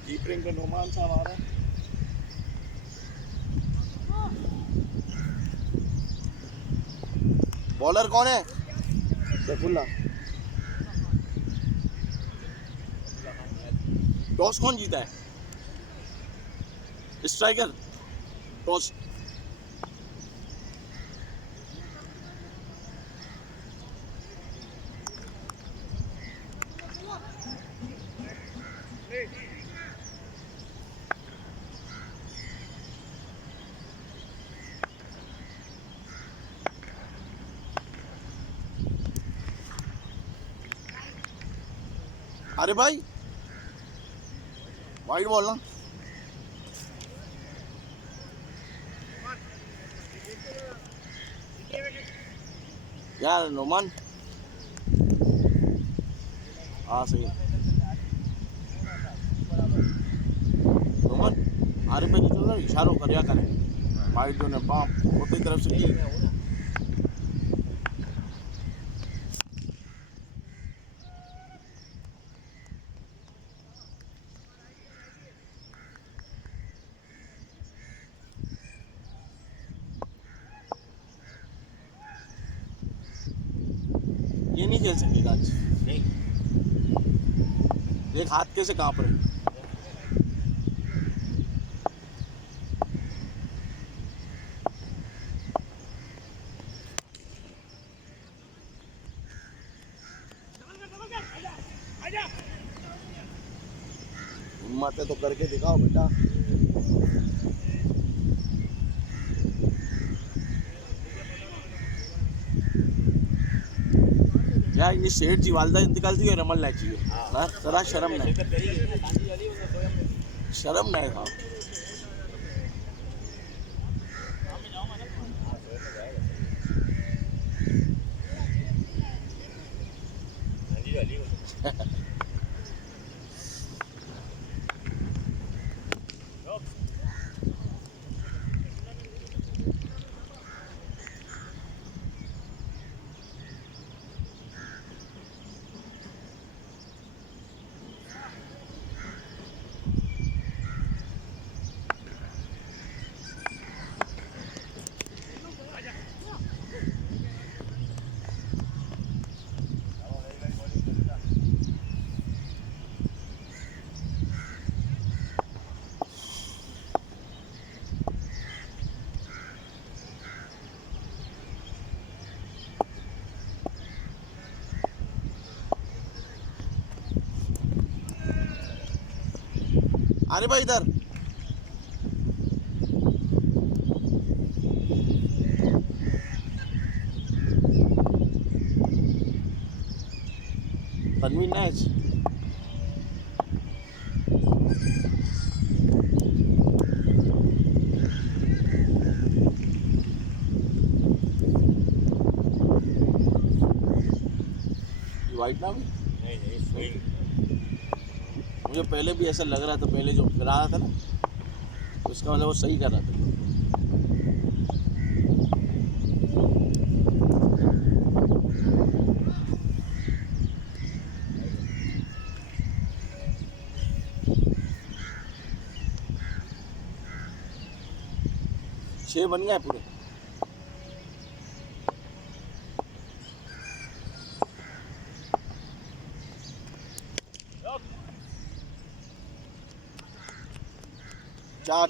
कीपरिंग का नोमान साहब आ रहा है। बॉलर कौन है? सैफुल्ला। टॉस कौन जीता है? Striker toss. अरे भाई वाइड बॉल ना। यार नोमान हाँ सही है। नोमान आरे पे चल रहा इशारों कर करे वाइड जो ने पाप उतनी तरफ से की। ये नहीं खेल सकेगा आज। नहीं देख हाथ कैसे कांप रहे। हिम्मत है तो करके दिखाओ बेटा। यार ये सेठ जी वालदा इंतकाल थी रमल ना चाहिए ना जरा शर्म नहीं हाँ। अरे भाई इधर तन्वीर नाइस। वाइट ना भी नहीं स्विंग। मुझे पहले भी ऐसा लग रहा था, पहले जो फिरा रहा था ना उसका मतलब वो सही कर रहा था। 6 बन गए पूरे।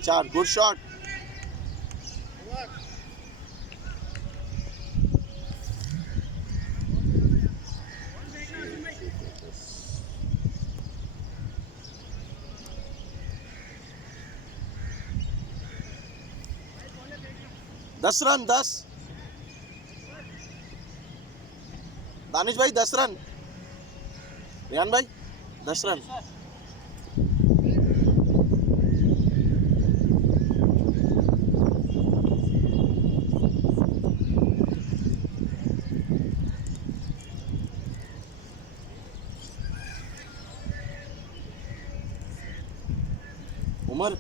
चार गुड शॉट। दस रन 10। दानिश भाई 10 रन। रियान भाई 10 रन। उमर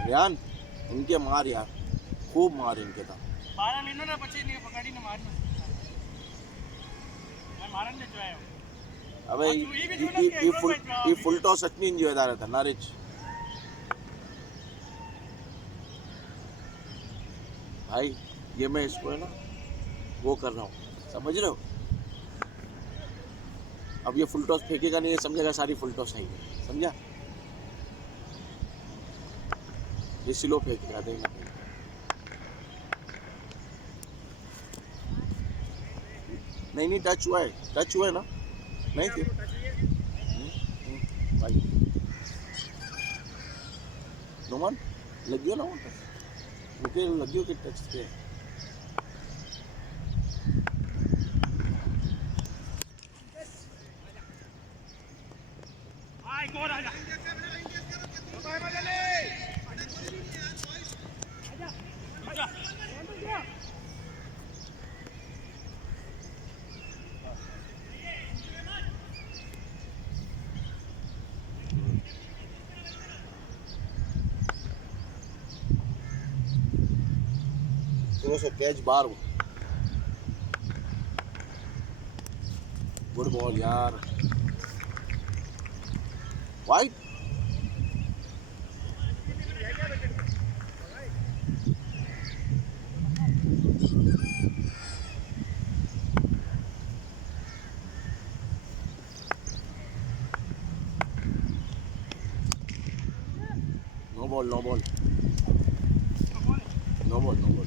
रियान इनके मार यार, खूब मार इनके था। बारह लीनो ना बचे नहीं पकड़ी ना मारना मैं मारन ने जो है अबे ये फुल टॉस सच में इंजॉयदार था ना रिच भाई। ये मैं इसको है ना वो कर रहा हूँ, समझ रहे हो। अब ये फुल टॉस फेंकेगा नहीं, ये समझेगा सारी फुल टॉस नहीं है, समझा। ये स्लो फेंकेगा देगा। नहीं टच हुआ है ना, नहीं थी भाई। नोमान लग गया ना, मुझे लग गया कि टच पे थोड़ा सा तेज बार हो। गुड बॉल यार। Wide no ball no ball no ball no ball.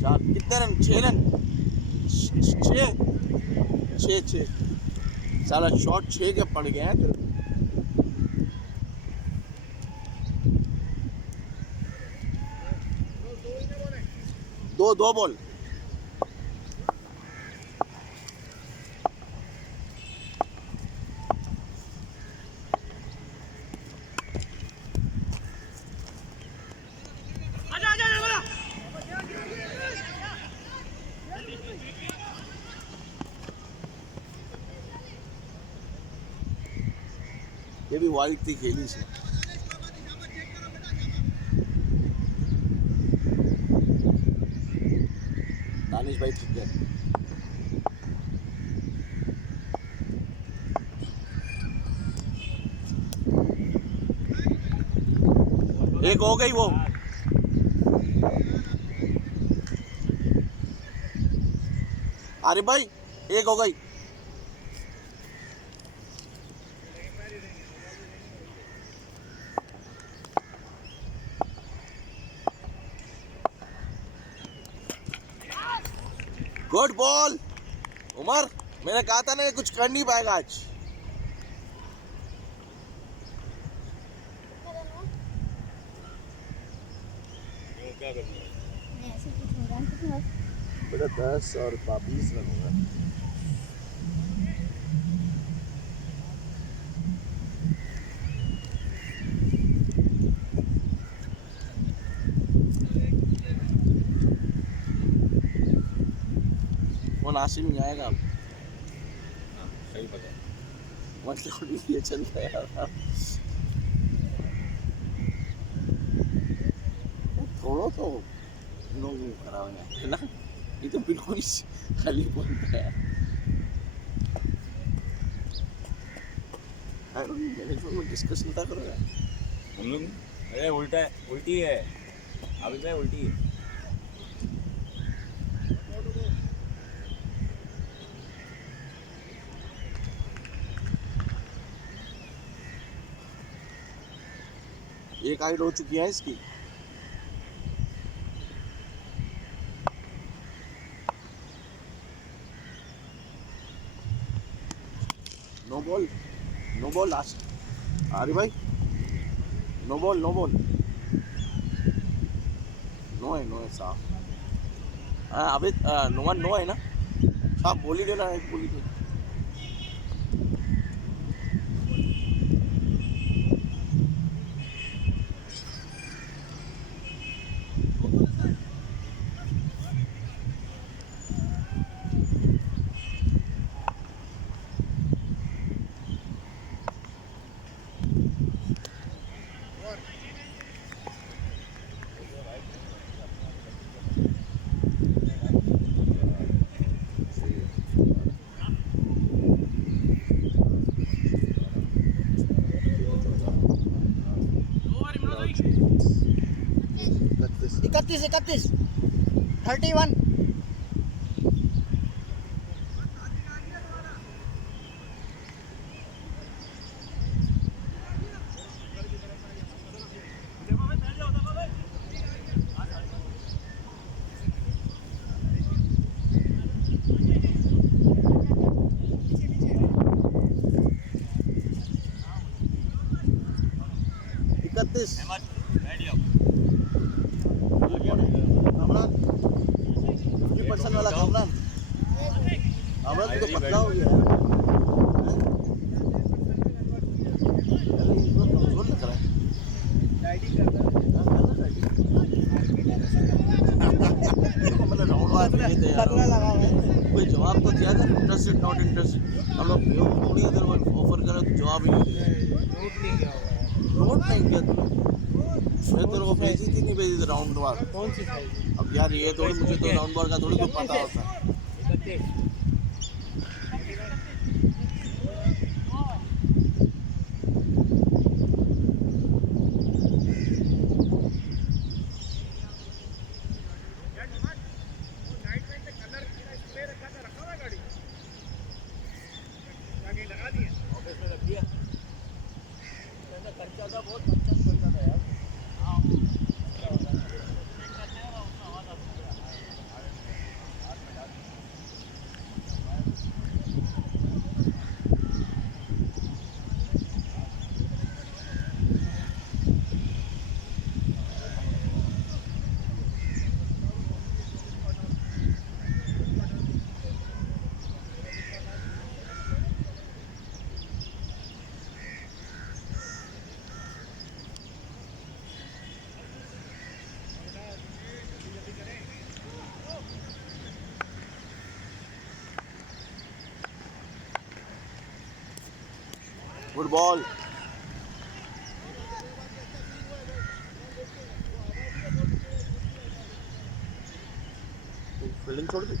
चार कितने रन? 6 रन। छः साला शॉट 6 के पड़ गए हैं तेरे को। दो बॉल। ये भी वाइड थी खेली से। दानिश भाई ठीक है। एक हो गई वो। अरे भाई एक हो गई। Good ball Umar. मैंने कहा था ना ये कुछ कर नहीं पाएगा आज। क्या करना है? ऐसे कुछ हो रहा है कितना? बेटा 10 और 20 रन होगा। वो नासिम नहीं आएगा अब। सही पता। मतलब ये चल रहा है यार। थोड़ा तो लोग करा हुआ है ना। ये तो बिल्कुल ही खाली पॉइंट है। मैनेजमेंट में डिस्कस नहीं करो यार। हम लोग अरे उल्टा है, उल्टी है अभी भाई, उल्टी है। एक हाइट हो चुकी है इसकी। No ball last. अरे भाई नो बॉल नो है साफ। हाँ अभी नो है ना साफ। बोली देना एक बोली दे। इकतीस 31। हमारा ये थे यार। करने लगा मैं कोई जवाब तो दिया कर, इंटरेस्टेड नॉट इंटरेस्टेड। हम लोग बेवकूफ थोड़ी अगर वो ऑफर करे तो जवाब ही नहीं दिया। नोट नहीं किया होगा नोट नहीं किया तूने। मैं तेरे को भेजी थी नहीं भेजी थी राउंड बार। कौन सी साइज अब यार ये थोड़ी मुझे तो राउंड बार का थोड़ी कुछ पता होता है। 31 फुटबॉल फील्डिंग छोड़ दी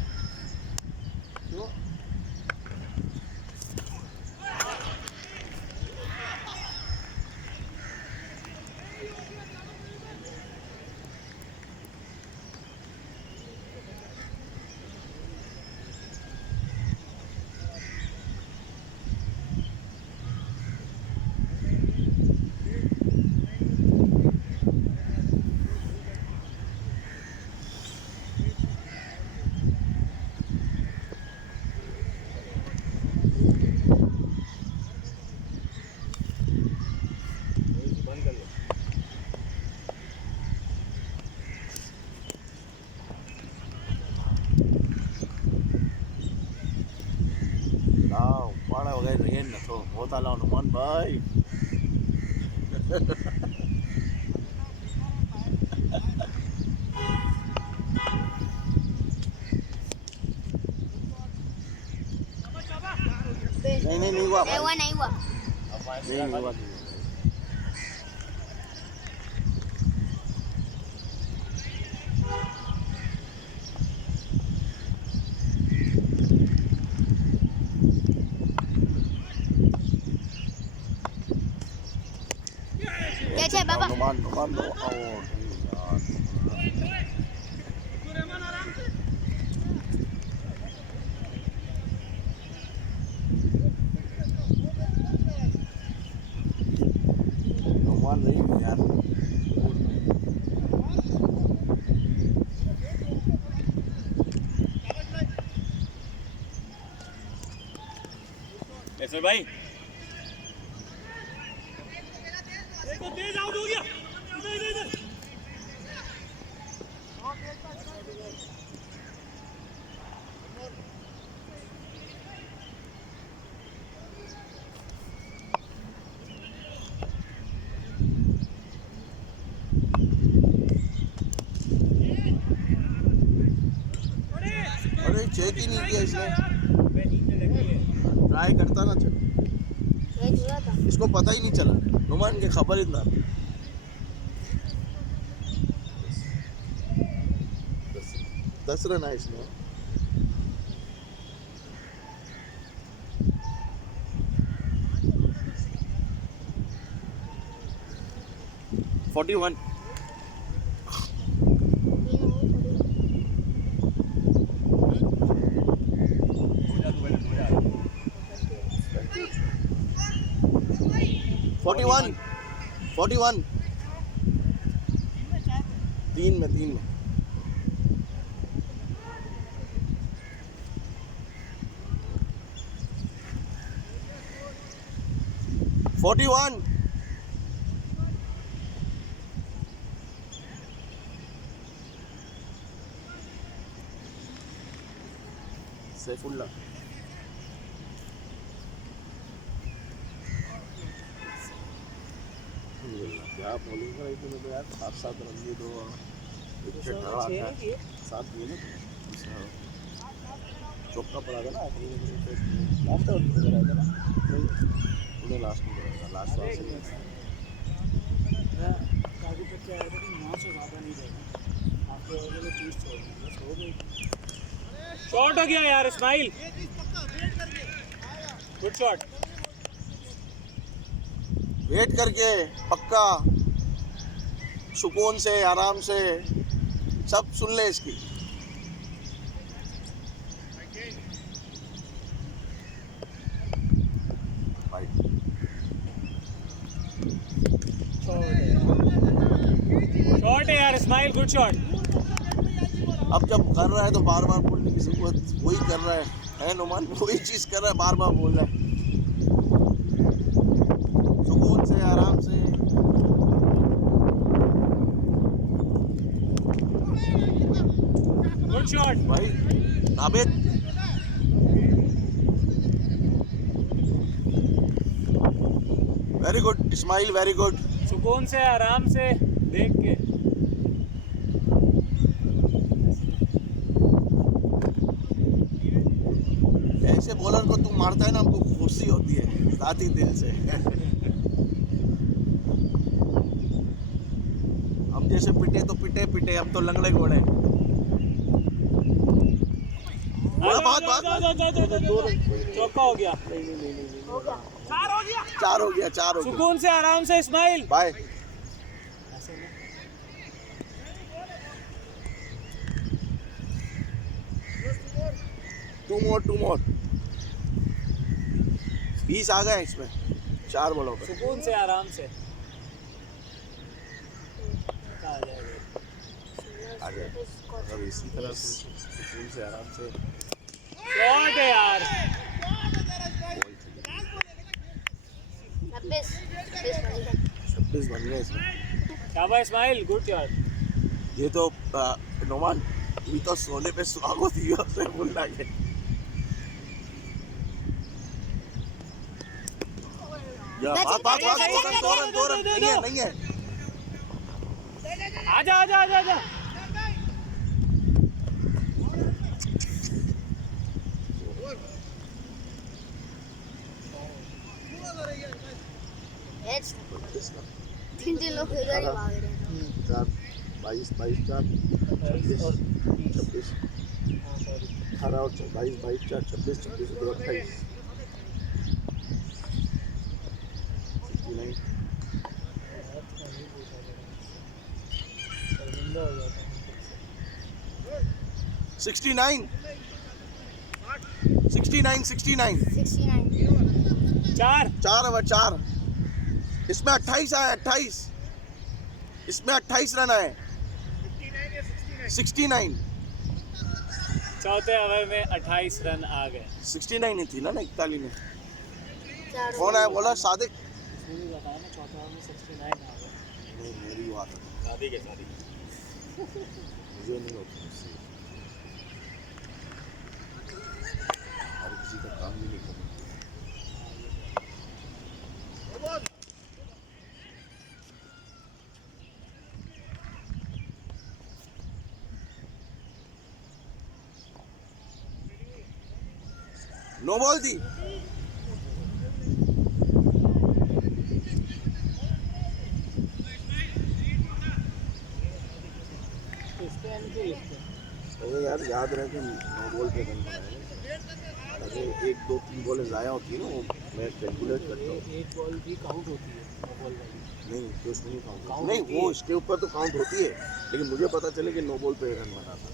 क्यों? Para wagay riyan na to. Bota lang naman, bye. नहीं हुआ नहीं हुआ नहीं हुआ नहीं हुआ कैसे बाबा नुमान नो नुमान नहीं यार ऐसे भाई तेज आउट हो गया इधर इधर अरे चेक ही नहीं किया इसने ट्राई करता ना चल ये जुड़ा था इसको पता ही नहीं चला नुमान के खबर ही ना 10 रन है इसमें 41 41 41 तीन में 41 सैफुल्ला क्या बोलूँगा इसमें तो यार 7 रन ये दो विकेट 7 दिए ना चौका पड़ा था ना लास्ट आउट कराया था ना उन्हें लास्ट में कराया लास्ट आउट काफी बच्चे आए थे कि 9 से ज़्यादा नहीं देगा आपके ओवर में 30 छोड़ बस हो गई शॉट हो गया यार इस्माइल गुड शॉट वेट करके पक्का सुकून से आराम से सब सुन ले इसकी शॉट है यार इस्माइल गुड शॉट अब जब कर रहा है तो बार बार बोलने की जरूरत वही कर रहा है नुमान वही चीज कर रहा है बार बार बोल रहा है सुकून से आराम से गुड शॉट भाई Nabid very good Ismail very good सुकून से आराम से देख के ऐसे बॉलर को तू मारता है ना हमको खुशी होती है साथ ही दिल से हम जैसे पिटे तो पिटे पिटे अब तो लंगड़े घोड़े बहुत चौका हो गया चार हो गया सुकून से आराम से इस्माइल बाय टू मोर 20 आ गए इसमें 4 बॉलों पे सुकून से आराम से आ जाए अगर इसी तरह से सुकून से आराम से शॉट है यार 26 बन गए इसमें शाबाश इस्माइल गुड शॉट ये तो नोमान भी तो सोने पे सुहागो थी से बोलना के या बात दो रन नहीं है आजा तीन लोग इधर ही भाग रहे हैं 22 4 26 18 और 22 4 26 26 और 28 69 चार ओवर 4 इसमें 28 आया 28 इसमें 28 रन आए 69 चौथे ओवर में 28 रन आ गए 69 ही थी ना 41 में कौन आया बोला सादिक बताया ना चौथे ओवर में 69 आ गए नहीं मेरी बात है शादी के मुझे नहीं होती हर किसी का काम भी नहीं करना नो बॉल थी तो यार याद रहे कि 9 बॉल पे रन बनाए अगर 1 2 3 बॉलें ज़ाया होती है ना वो मैं कैलकुलेट करता हूँ एक बॉल भी काउंट होती है बॉल वाली नहीं तो उसमें नहीं काउंट नहीं वो इसके ऊपर तो काउंट होती है लेकिन मुझे पता चले कि 9 बॉल पे रन बना था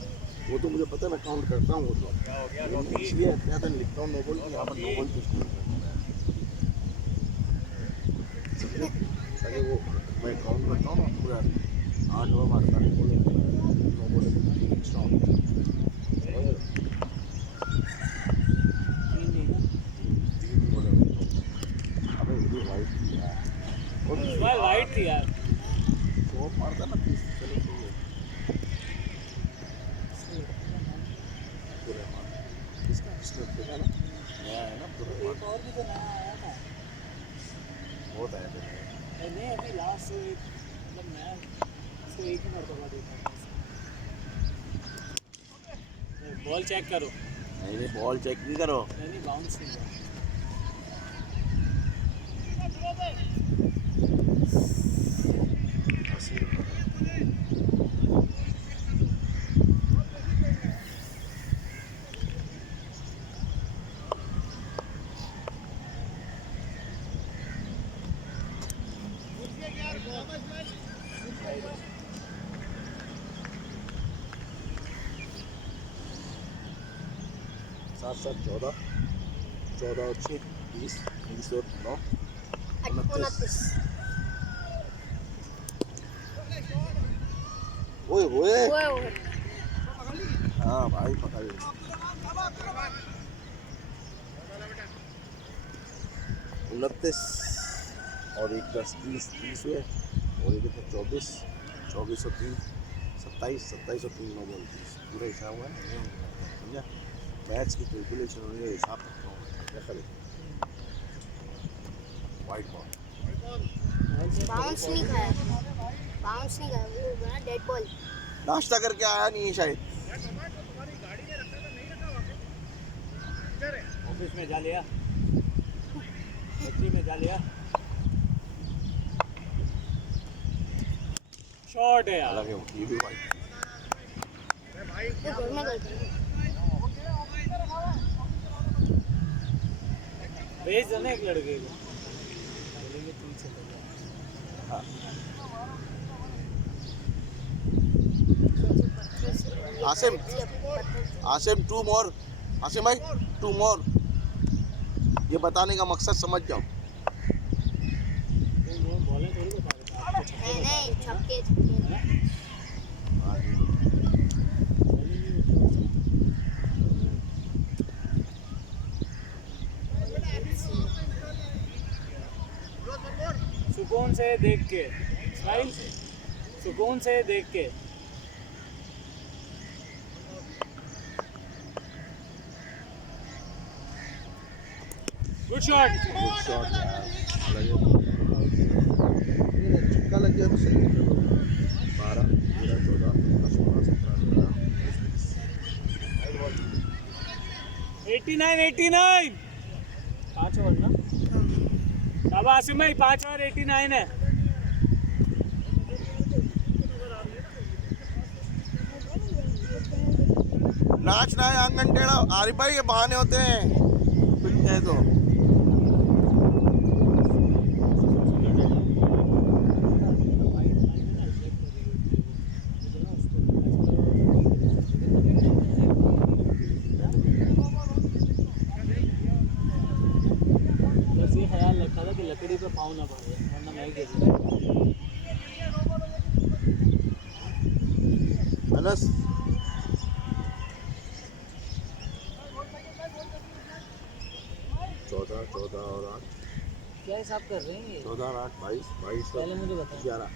वो तो मुझे पता मैं काउंट करता हूँ वो तो इसलिए मैं लिखता हूँ 9 बॉल की यहाँ पर 9 बॉल पे स्कोर ताकि वो मैं काउंट करता हूँ ना पूरा 8 ओवर मारता हूँ 9 बॉल एक्स्ट्रा वाइट थी यार वो मारता ना चलो सही है पूरा मार इसका स्टेप देखा ना नया है ना पूरा एक और भी तो नया आया था बहुत आया था नहीं अभी लास्ट मतलब नया इसको एक ही मरतबा बॉल चेक करो। नहीं बॉल चेक नहीं करो। नहीं बाउंस नहीं हुआ। सात सात 14 14 और 6 20 20 और 9 29। ओए ओए ओए हाँ भाई पकड़ 29 और एक 10 30 30 हुए और एक 24 24 और 3 27 27 और 3 9 बॉल 30 पूरा हिसाब हुआ है समझा। मैच की कैलकुलेशन होने का हिसाब रखता हूँ क्या करें। वाइट बॉल बाउंस नहीं खाया, बाउंस नहीं खाया, वो बना डेड बॉल। नाश्ता करके आया नहीं है शायद। ऑफिस में जा लिया, फैक्ट्री में जा लिया। शॉट है यार। हालांकि ये भी वाइट वो घर में करते हैं। भेज देना एक लड़के को, बोलेंगे तुम चले जाओ। आसिम आसिम 2 मोर आसिम भाई 2 मोर। ये बताने का मकसद समझ जाओ। बॉलें थोड़ी बता देता आपको, छक्के नहीं नहीं, बता छक्के देता छक्के। है। बॉलिंग नहीं होती। सुकून से देख के स्माइल, सुकून से देख के। Good shot. गुड शॉट यार। छक्का लग गया तो सही है। 12 13 14 16 17 89 89 5 ओवर ना। अब आसिम भाई 5 ओवर 89 है। नाचना है आंगन टेढ़ा। आरिफ भाई ये बहाने होते हैं पिटते हैं तो। बस ये ख्याल रखा था कि लकड़ी पे पाँव ना पड़े, वरना मैं गिर जाऊँ। अनस 14 और 8 क्या हिसाब कर रहे हैं ये? 14 और 8 22 22 पहले मुझे बताएं। 11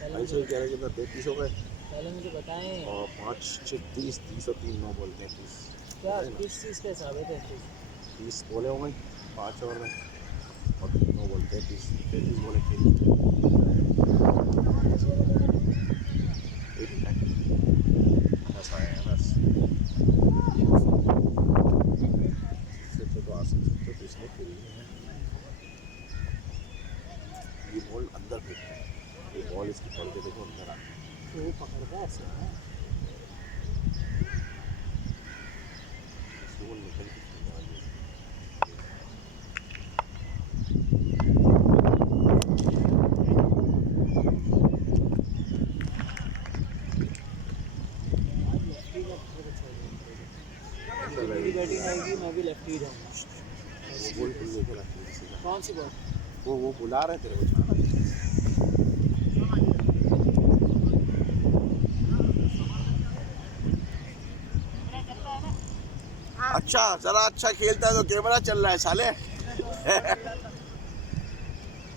पहले 22 मुझे और 11 के अंदर 33 हो गए पहले मुझे बताएं और 5 6 30 30 और 3 9 बॉल 33 क्या किस चीज़ का हिसाब है? 30 बॉलें हो गई 5 ओवर में और 9 बॉल 33 बॉलें खेली। 10 आए हैं 10 तो आसिम से तो इसने खेली है। ये बॉल अंदर फेंकता है, ये बॉल इसकी पड़ के देखो अंदर आ। तो वो पकड़ता है ऐसे ना। इसको बॉल निकल के खेलने वाली है। आज लेफ्टी का बहुत अच्छा है। मेरी बैटिंग आएगी, मैं भी लेफ्टी जाऊँगा। वो बॉल खुल देखे रखी है किसी का। कौन सी बॉल? वो बुला रहे तेरे को छाना। अच्छा जरा अच्छा खेलता है तो कैमरा चल रहा है साले।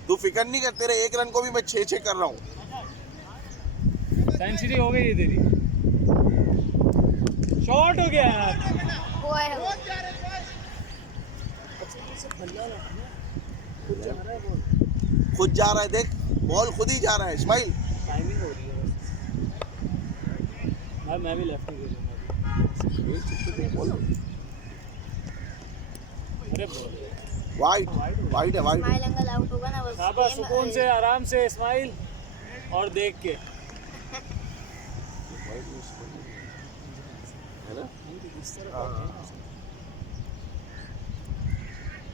तू फिक्र नहीं कर, तेरे 1 रन को भी मैं 6-6 कर रहा हूँ। सेंचुरी हो गई है तेरी। शॉट हो गया यार। हुआ है वो। खुद जा रहा है देख, बॉल खुद ही जा रहा है इस्माइल। टाइमिंग हो रही है बस। भाई मैं भी लेफ्टी खेलूंगा। ये चिट्ठी तुम बोलो अरे बोल वाइट वाइट है वाइट स्माइल अंकल आउट होगा ना बस शाबाश game, सुकून से आराम से स्माइल और देख के है ना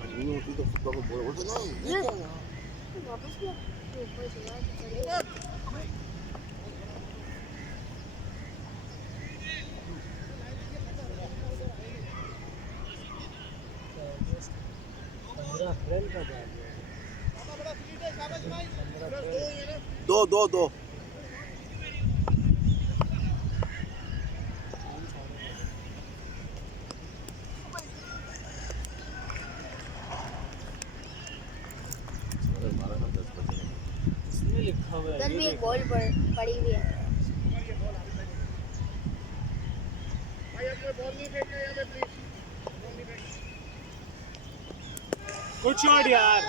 नहीं होती तो खुद को बोलते नहीं ये क्या है? वापस भी ऊपर चला अप्रैल का जा दो दो दो इसमें लिखा हुआ उधर है भी एक बॉल पड़ी हुई है गुड शॉट यार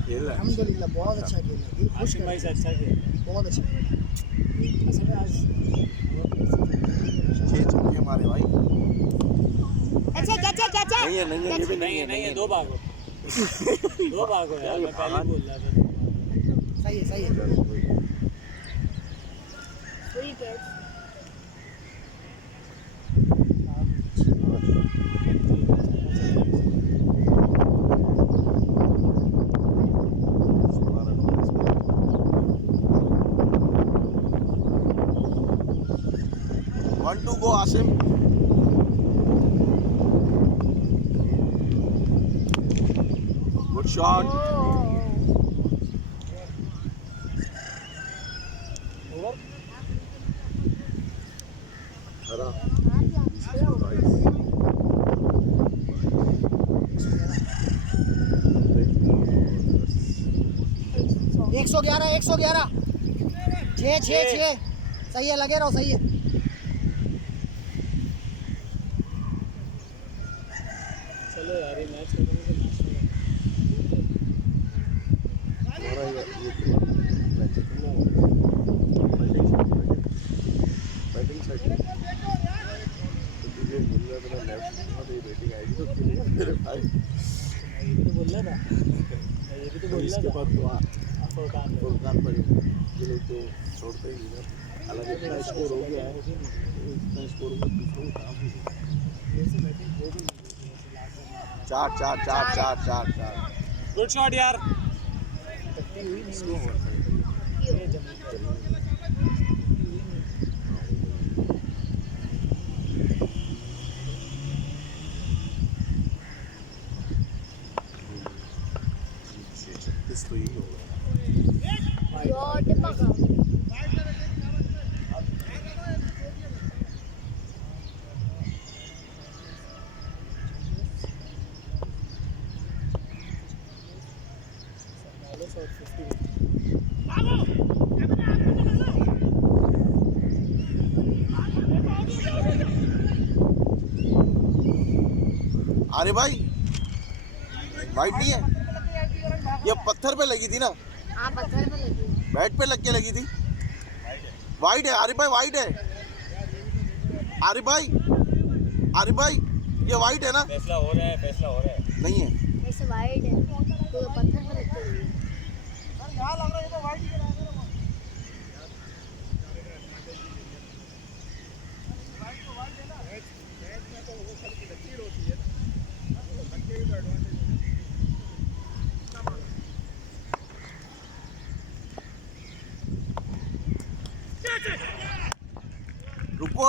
खेल रहा है अल्हम्दुलिल्लाह बहुत अच्छा खेला दिल खुश आशिम भाई से अच्छा खेला बहुत अच्छा असल में आज 6 चौके हमारे भाई कैचे नहीं है ये भी नहीं है दो भाग हो दो भाग हो यार मैं पहले बोल रहा था सही है पूरी catch one two go Asim good shot over खरा एक 111 6 सही है लगे रहो सही है चलो यार ये मैच खत्म हो गया हमारा ये मैच खत्म हो बैटिंग सेट तो तुझे मिल रहा था लेफ्ट में ये बैटिंग आएगी तो खेलेगा मेरे भाई ये भी तो बोल रहा था ये भी तो बोल इसके रहा बाद तो था फुरकान फुरकान पर ये लोग तो छोड़ते ही नहीं हालांकि इतना स्कोर हो गया है इतना स्कोर हो गया दूसरों को काम भी चार चार चार चार चार चार गुड शॉट यार छत्तीस तो यही होगा यो डिब्बा का अरे भाई वाइट नहीं है ये पत्थर पे लगी थी ना हाँ पत्थर पे लगी बैट पे लग के लगी थी वाइट है आरिफ भाई वाइट है आरिफ भाई ये वाइट है ना फैसला हो रहा है नहीं है ऐसे वाइड है तो पत्थर पे लगती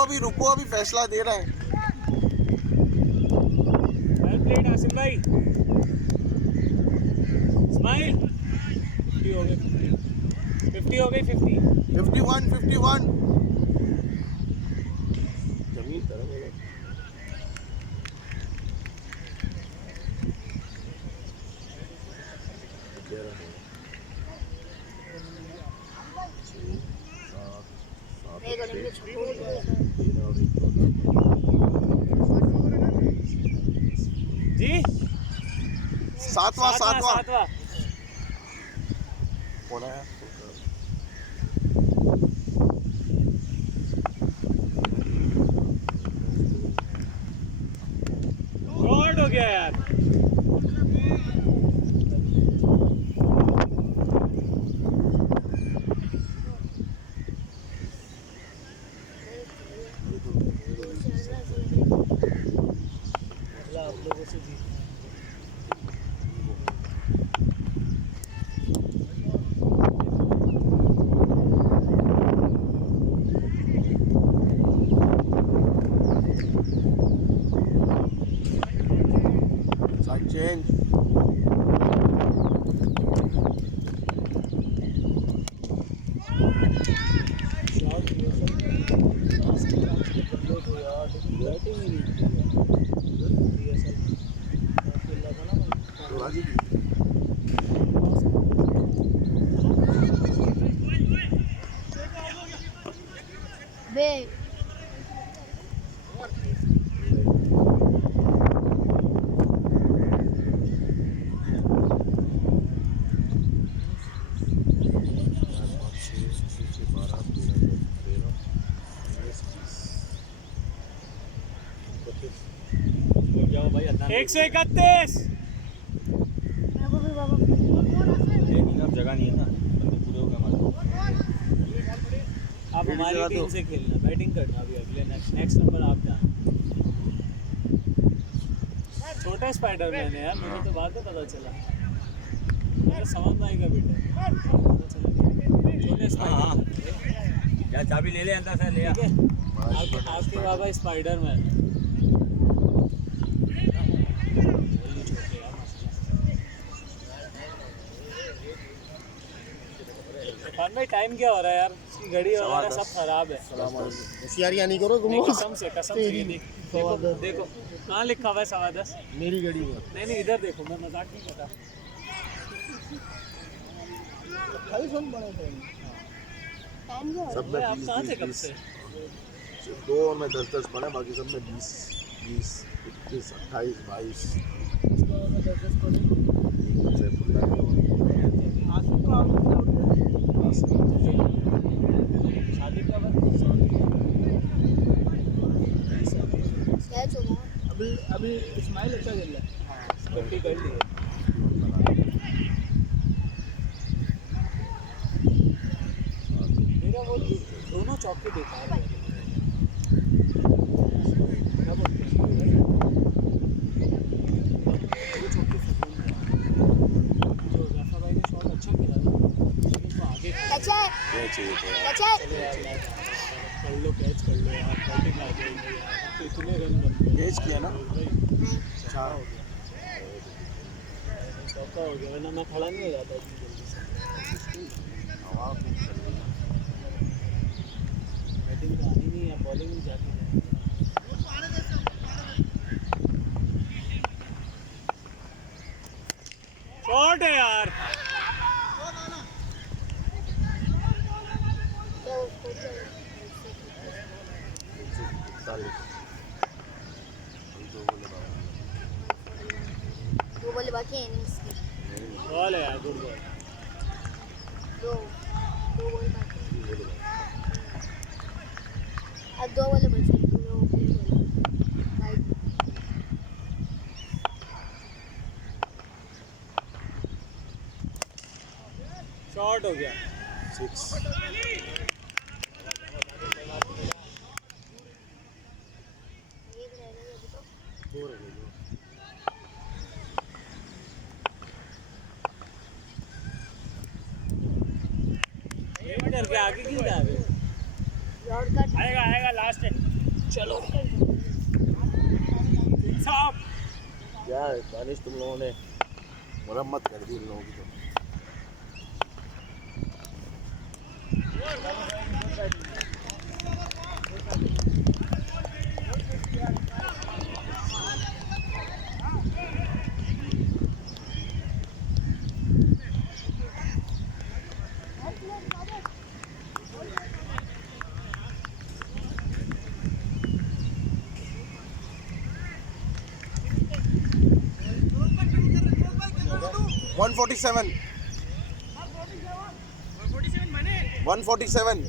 हुई रुको अभी फैसला दे रहा है वेल प्लेड आसिम भाई स्माइल 50 हो गए 51 जमीन तरफ है एक और इनके छोटे जी सातवां कौन आया शॉर्ट हो गया यार आप लोगों से जीत साइड चेंज शॉट हुआ सब कंप्लीट हुआ बैटिंग ही नहीं की ऐसा खेल रहा था ना तो राजी बे जाओ भाई 131 मेरे को भी बाबा अब जगह नहीं है ना बंदे पूरे हो गए हमारे आप हमारी टीम से खेलना बैटिंग करना अभी अगले नेक्स्ट नंबर आप जाना छोटा स्पाइडरमैन है यार मुझे तो बाद में पता चला मेरे समझ में आएगा बेटा पता चला छोटे स्पाइडर क्या चाबी ले ले अंदर से ले आ आपके बाबा स्पाइडरमैन है खान भाई टाइम क्या हो रहा है यार इसकी घड़ी वगैरह सब खराब है होशियारियां नहीं करो नहीं, कसम से ये देखो देखो कहाँ लिखा हुआ है 10:15 मेरी गाड़ी में नहीं इधर देखो मैं मजाक नहीं करता टाइम क्या हो सब में आप 20 कहाँ थे 20 कब 20 से सिर्फ दो में 10 पड़े बाकी सब में 20 20 21 28 22 शादी का क्या चुना अभी इस्माइल अच्छा खेल रहा है गट्टी कर ली है मेरा वो दोनों चौके बेकार है क्या बोलते हैं वो चौके फजूल है जो जाफा भाई ने शॉट अच्छा खेला था लेकिन वो आगे अच्छा है क्या चाहिए था अच्छा है चलो यार कर लो कैच कर लो यार बैटिंग आ जाएगी यार तो इतने रन बनते कैच किया ना अच्छा हो गया चौका हो गया वरना मैं खड़ा नहीं हो जाता इतनी जल्दी से बैटिंग तो आनी नहीं है बॉलिंग में जाके शॉट है यार वो बोले बाकी है इनिंग्स की बॉल है यार गुड बॉल दो बॉल बाकी है। अब 2 बॉल बचे हैं, तो वो ओपनिंग बोला राइट शॉट हो गया 6 एक रह गया अभी तो 4 है जो एक करके आगे क्यों जा रहे हो लॉर्ड का आएगा लास्ट है चलो साहब क्या है दानिश तुम लोगों ने मरम्मत कर दी इन लोगों की तो 147 147.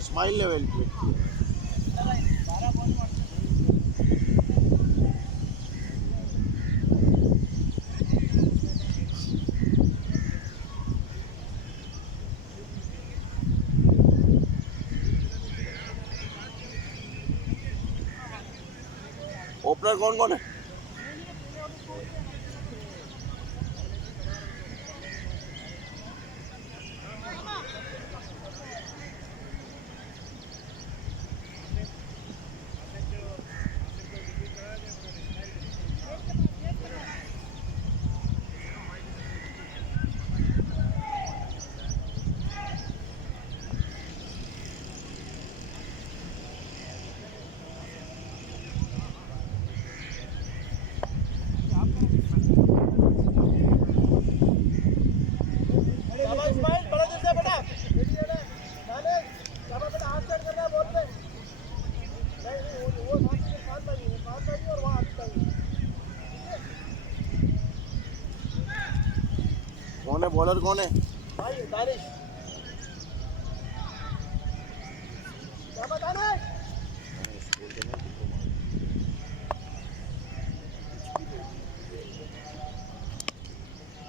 स्माइल लेवल ओपनर कौन कौन है? बॉलर कौन है? भाई दानिश क्या बताना है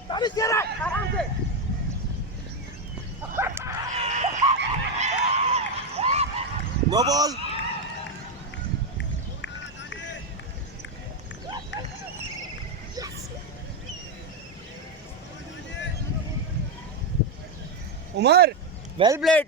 दानिश कह रहा है आराम से no ball. Umar well played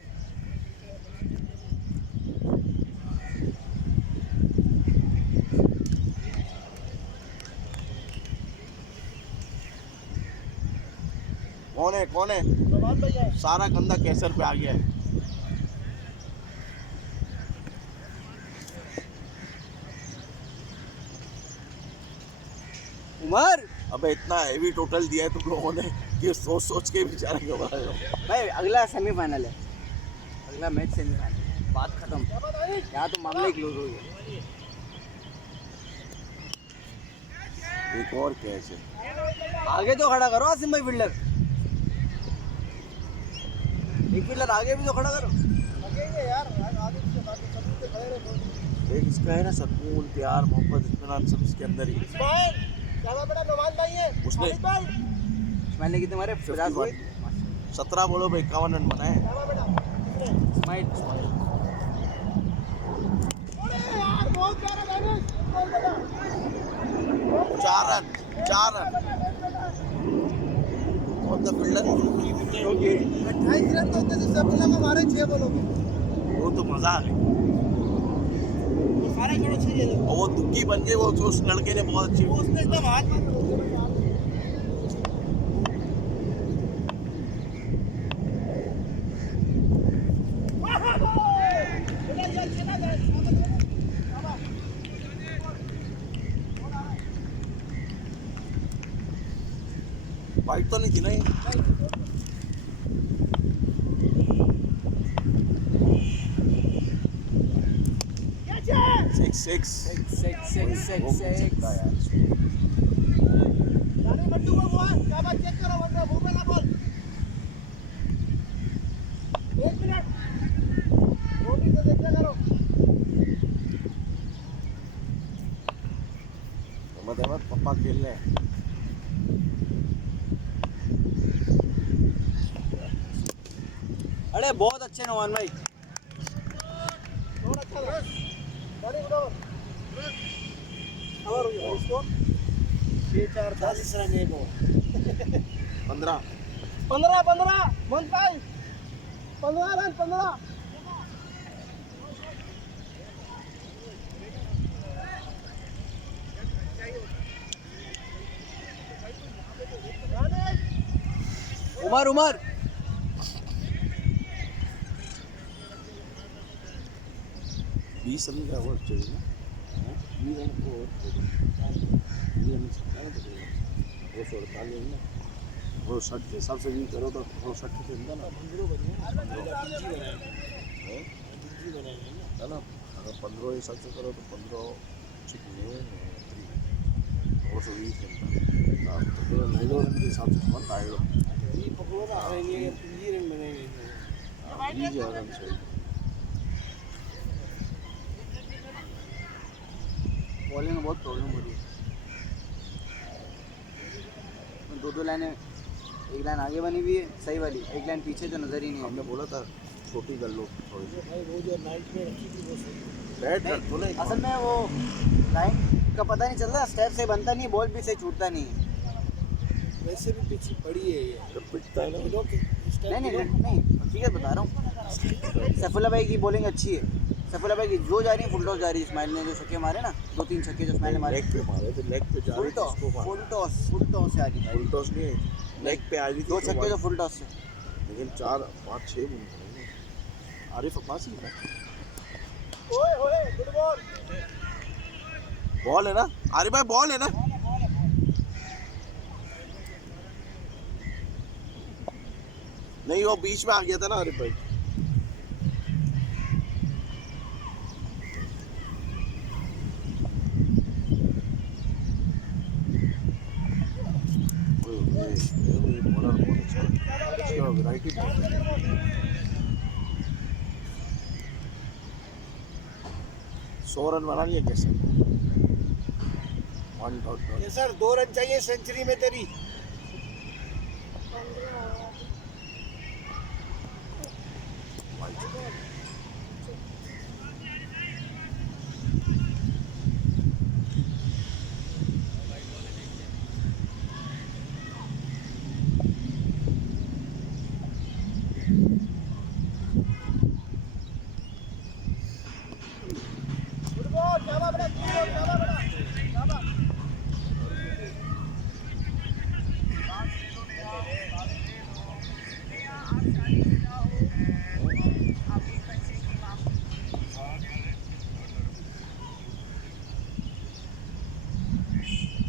कौन है? सारा कंधा कैसर पे आ गया है। उमर अबे इतना हेवी टोटल दिया है तुम लोगों ने कि सोच सोच के बेचारे घबरा रहे हो। भाई अगला सेमीफाइनल है अगला मैच सेमीफाइनल बात खत्म यहाँ तो मामला ही क्लोज हो गया एक और कैच है। आगे तो खड़ा करो आसिम भाई फील्डर एक फील्डर आगे भी तो खड़ा करो देख इसका है ना सुकून प्यार मोहब्बत इत्मीनान सब इसके अंदर ही है। उसने इस्माइल ने कितने मारे 50 हुए 17 बॉलों पे 51 रन बनाए। इस्माइल 4 रन और द फील्डर 28 रन तो होते जिससे अब्दुल्ला में मारे 6 बॉलों में वो तो मजा आ गया। सारे करो 6 और वो दुखी बन गए वो उस लड़के ने बहुत अच्छी उसने एकदम हाथ वाइट तो नहीं थी ना ये? सिक्स पप्पा खेल रहे हैं। अरे बहुत अच्छे नौमान भाई छः चार 10 रन एक 15 15 मन भाई 15 रन 15 उमर 20 रन का ओवर चाहिए ना। 20 रन को ओवर चाहिए। 20 रन से क्या करेगा? वो 148 ना वो 60 के हिसाब से भी करो तो वो 60 से इनका ना है ना। अगर 15 हिसाब से करो तो 15 छिपने 120 रन का तो फिर 9 रन के हिसाब से मत आएगा। 20 रन चाहिए। बॉलिंग में बहुत प्रॉब्लम हो रही है दो लाइनें एक लाइन आगे बनी हुई है सही वाली एक लाइन पीछे जो नज़र ही नहीं हमने है बोला था छोटी कर लो थोड़ी सी बैट कर तो नहीं असल में वो लाइन का पता नहीं चलता स्टेप से बनता नहीं बॉल भी से छूटता नहीं है वैसे भी पिच पड़ी है ये जब पिटता है ना नहीं हकीकत बता रहा हूँ सैफुल्ला भाई की बॉलिंग अच्छी है सैफुल्ला भाई की जो जा रही है फुल टॉस जा रही है इस्माइल ने जो छक्के मारे ना 2-3 छक्के जो इस्माइल ने मारे लेग पे मारे थे लेग पे जा रही थी उसको मारा फुल टॉस से आ रही है फुल टॉस नहीं लेग पे आ रही थी 2 छक्के जो फुल टॉस से लेकिन 4 5 6 बन गए आरिफ अब्बासी ना बॉल है ना आरिफ भाई बॉल है ना नहीं वो बीच में आ गया था ना आरिफ भाई बॉलर बहुत अच्छा वाइट ही बहुत है। 100 रन बना लिया कैसे? 1 डॉट ये सर 2 रन चाहिए सेंचुरी में तेरी। 15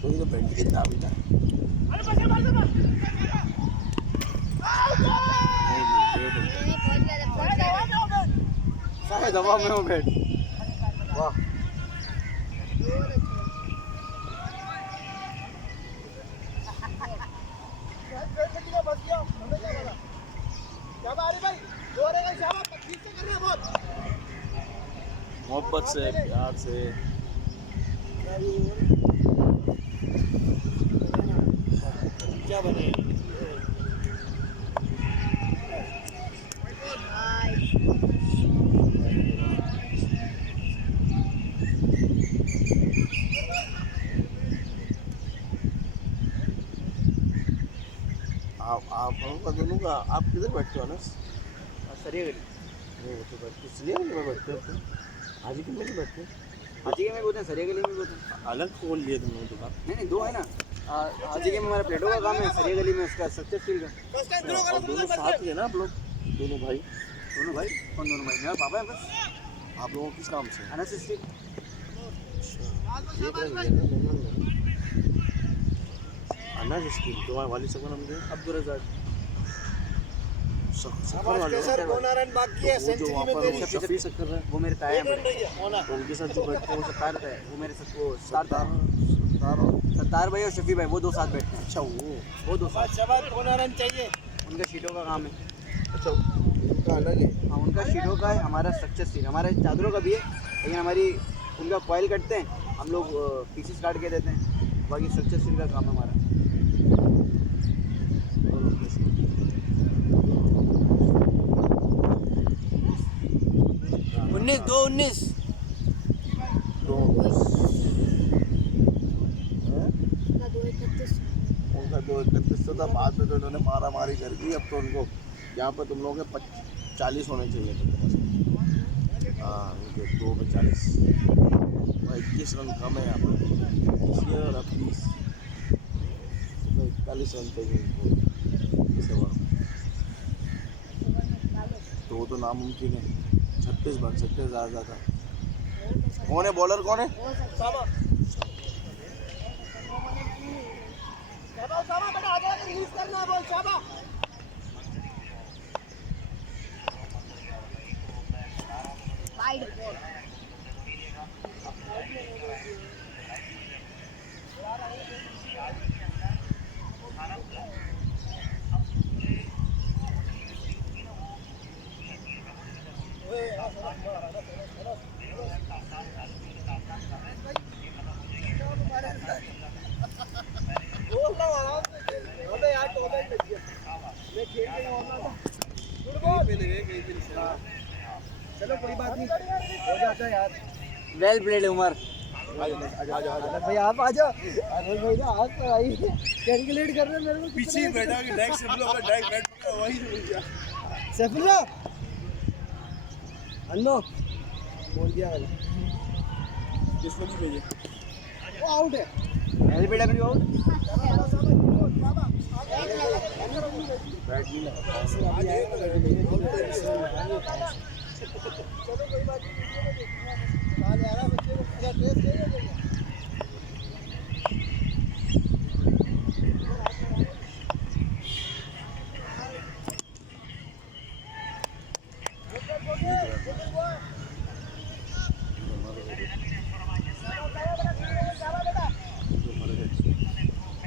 तो ये तो बैठ कितना अभी था? नहीं पहुंच गया। सारे दबा में हो बैठ। वाह मोहब्बत से प्यार से क्या बने? आप लोगों का दोनों का आप किधर बैठते हो अनस? सरिया गली नहीं वो तो बैठते इसलिए नहीं बैठते हो तुम? आज ही में नहीं बैठते? हाजी के में बोलते हैं, सरिया गली में बोलते हैं। अलग खोल लिए तुम लोग दुकान? नहीं दो है ना। हाजी के में हमारा प्लेटों का काम है, सरिया गली में इसका सक्सेस फील का। और दोनों साथ ही है ना आप लोग दोनों भाई? दोनों भाई? कौन दोनों भाई? मेरा पापा है बस। आप लोगों को किस काम से? अनस स्ट्रीट। अनस स्टील तुम्हारे वाली सबका नाम क्या है? अब्दुल रज़ाक। शक्कर वाले सर 15 रन बाकी है वो जो सेंचुरी वहाँ में पर तेरी। वो शफी शक्कर है वो मेरे ताए हैं बड़े। तो उनके साथ जो बैठते हैं वो सत्तार है, वो मेरे साथ वो सरदार सत्तार भाई और शफी भाई, वो दो साथ बैठते हैं। अच्छा वो दो साथ। अच्छा बात 15 रन चाहिए। उनका शीटों का काम है। अच्छा उनका अलग है। हाँ उनका शीटों का है, हमारा स्ट्रक्चर स्टील। हमारे चादरों का भी है, लेकिन हमारी उनका कॉयल कटते हैं, हम लोग पीसेस काट के देते हैं। बाकी स्ट्रक्चर स्टील का काम है हमारा। 19 तो ना 231 उनका 231 था, बाद में तो इन्होंने मारा मारी कर दी। अब तो उनको यहाँ पर तुम लोगों के 40 होने चाहिए थे कम से कम। हाँ उनके 2 में 40 और 21 रन कम है यहाँ पर और अब 30 41 रन चाहिए इस ओवर में। तो वो तो नामुमकिन है, 36 बन सकते हैं ज़्यादा ज़्यादा। कौन है बॉलर कौन है? हो सकता है। Wide ball. चलो कोई बात नहीं, हो जाता है यार। Well played Umar. भाई आप आ जाओ। अरे भाई ना हाथ पर आई कैलकुलेट कर रहे हैं मेरे को। पीछे बैठा कि डायरेक्ट से लोग डायरेक्ट बैठ पड़ा वही से मिल गया। सैफुल्ला अन्नो बोल दिया मैंने। किसको नहीं भेजे? वो आउट है। वेल प्लेड अगर आउट। बैठ नहीं लगा। चलो कोई बात नहीं। आज आ रहा बच्चे को पूरा ड्रेस दे देंगे।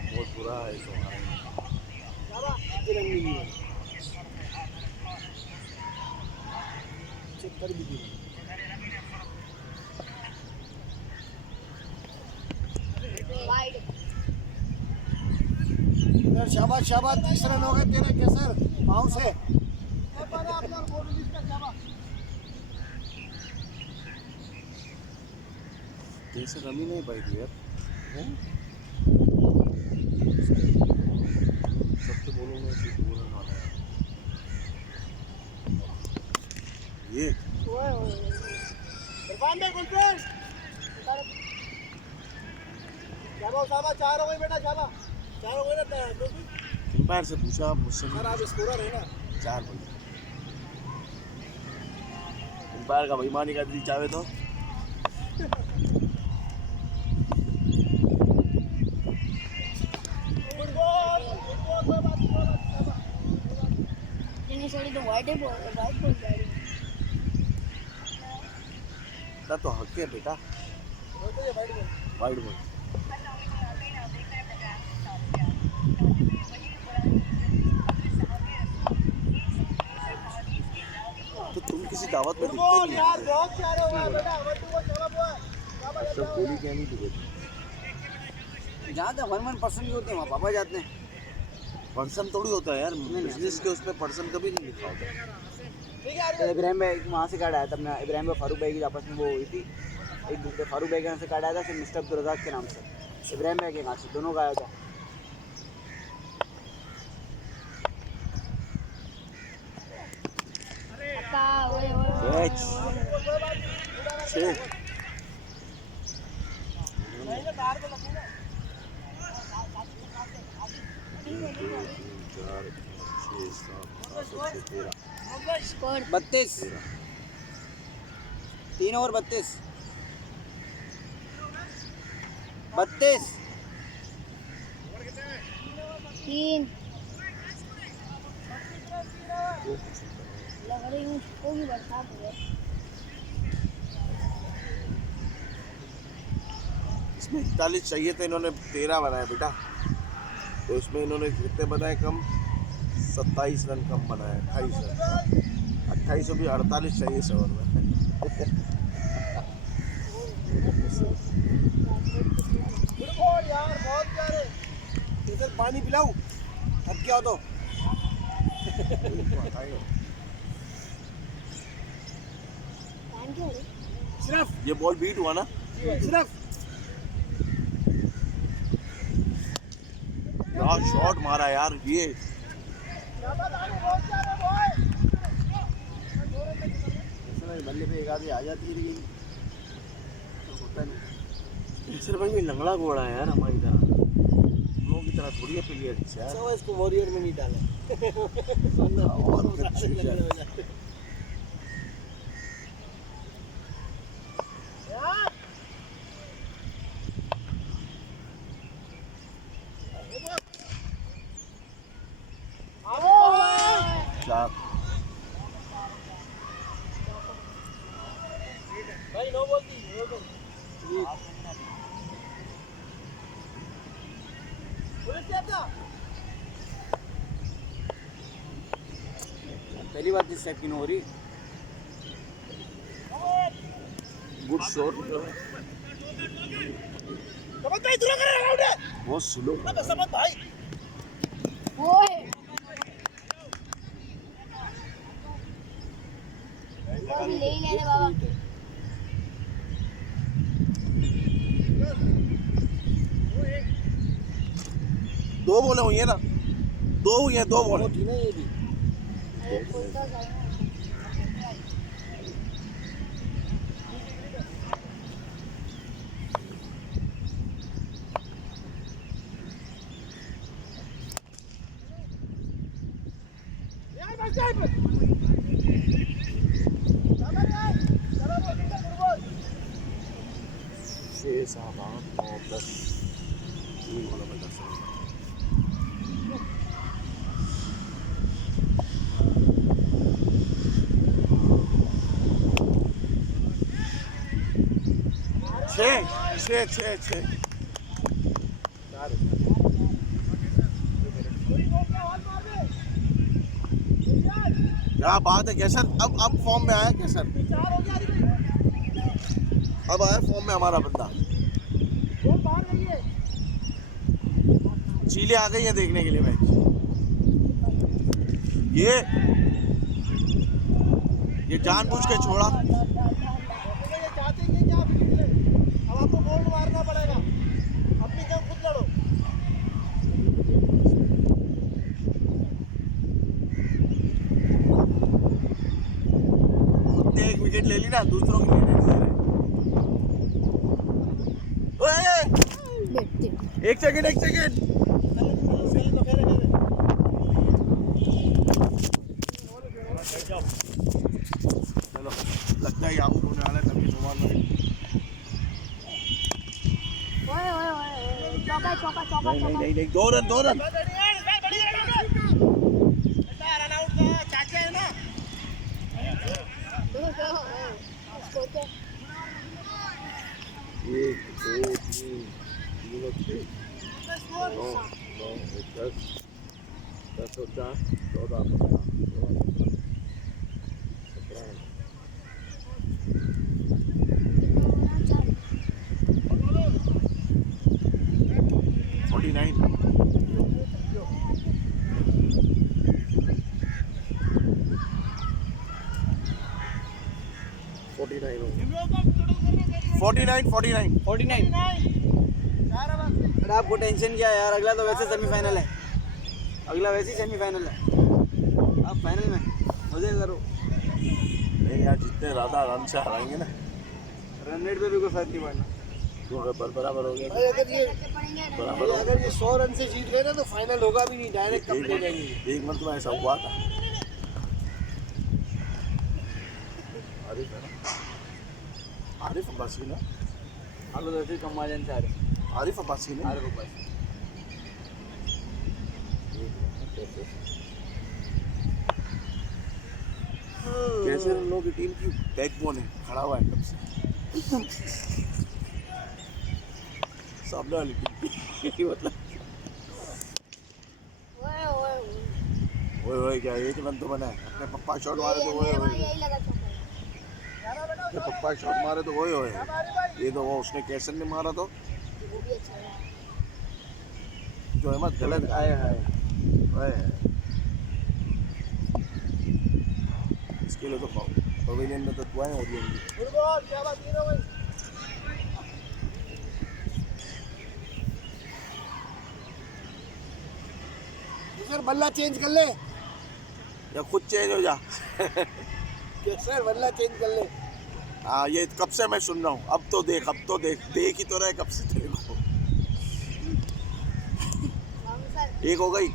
बहुत बुरा है शाबाश शाबाश 30 रन हो गए तेरे केसर पाँव से जैसे रन ही नहीं पाई थी यार सबके बोलों में से 2 रन मारा है ये एम्पायर से पूछा मुझसे आप स्कोरर है ना 4 बॉल एम्पायर का बेईमानी का दिल चाहे तो नहीं सॉरी तो वाइट बॉल जा रही ना तो हक है बेटा वाइड बॉल तो तुम किसी दावत में दिखते नहीं हो सब गोली क्या नहीं दिखे जहाँ तक 1% भी होते हैं वहाँ पापा जाते हैं। पर्सन थोड़ी होता है यार बिजनेस के उसमें पर्सन कभी नहीं लिखा होता इब्राहिम भाई वहाँ से कार्ड आया था अपना इब्राहिम भाई फारूक भाई की आपस में वो हुई थी एक दूसरे फारूक भाई के यहाँ से कार्ड आया था फिर मिस्टर अब्दुल के नाम से इब्राहिम भाई के यहाँ से दोनों का आया था। का ओए कैच 6 स्कोर 32 3 ओवर 32 3 लग रही हूँ कोई बरसात है इसमें 41 चाहिए थे इन्होंने 13 बनाए बेटा तो इसमें इन्होंने कितने बनाए कम 27 रन कम बनाए 28 रन 28 भी 48 चाहिए इस ओवर में यार बहुत प्यारे केसर पानी पिलाऊं अब क्या हो तो टाइम क्या हो रही सिर्फ ये बॉल बीट हुआ ना सिर्फ यार शॉट मारा यार ये बल्ले पे एक आधी आ जाती है लेकिन कुछ होता नहीं। केसर भाई भी लंगड़ा घोड़ा है यार हमारी तरह हम लोगों की तरह थोड़ी है प्लेयर्स यार तो इसको वॉरियर में नहीं डाला और कुछ यार। चार भाई नो बोल दी पहली बार जिस टाइप की हो रही गुड शॉट बहुत स्लो भाई ओए ले ही ले रे बाबा 2 बॉलें हुई है ना 2 हुई है 2 बॉल थी ना ये भी अरे बोलता जाओ छः सात आठ 9 10 3 बॉलों में 10 रन छः क्या बात है कैसर अब फॉर्म में आया कैसर अब आया फॉर्म में हमारा बंदा चीले आ गई है देखने के लिए मैच। ये जानबूझ के छोड़ा। अब आपको गोल मारना पड़ेगा, अपनी जगह खुद लड़ो। खुद ने एक विकेट ले ली ना, दूसरों की लेने नहीं दे रहे। देखते एक सेकंड चलो, लगता है आउट होने वाला है तभी नुमान में। ओए ओए ओए चौका चौका चौका नहीं, 2 रन। चौका 1 2 3 4 9 10 10 और 4 14 49 अरे आपको टेंशन क्या है यार, अगला तो वैसे सेमीफाइनल है, अगला वैसे ही सेमीफाइनल है, आप फाइनल में मजे करो। नहीं यार, जितने ज़्यादा रन से हराएंगे ना, रन रेट पे भी कोई फर्क नहीं पड़ना। तो बराबर हो गया। अगर ये 100 रन से जीत गए ना तो फाइनल होगा भी नहीं, डायरेक्ट कप ले जाएंगे। एक मतलब ऐसा हुआ था। आरिफ अब्बासी ना, आलू वैसे ही कम आ जाए सारे, आरिफ अब्बासी ने सारे को पास। कैसे उन लोगों की टीम की बैकबोन है, खड़ा हुआ है कब से सामने वाली टीम मतलब ओए ओए ओए क्या एक रन तो बना है। अपने पप्पा शॉट मारे तो ओए यही लगा चौका अपने पप्पा शॉट मारे तो ओए ये तो वो उसने कैसे नहीं मारा तो वो भी अच्छा है। जो अहमद गलत आए हाय ओए इसके लिए तो पवेलियन में तो दुआएं हो रही होंगी। फुटबॉल क्या बात है भाई। सर बल्ला चेंज कर ले, या खुद चेंज हो जा। सर बल्ला चेंज कर ले। हाँ ये कब से मैं सुन रहा हूँ, अब तो देख देख ही तो रहे कब से तेरे को। एक हो गई,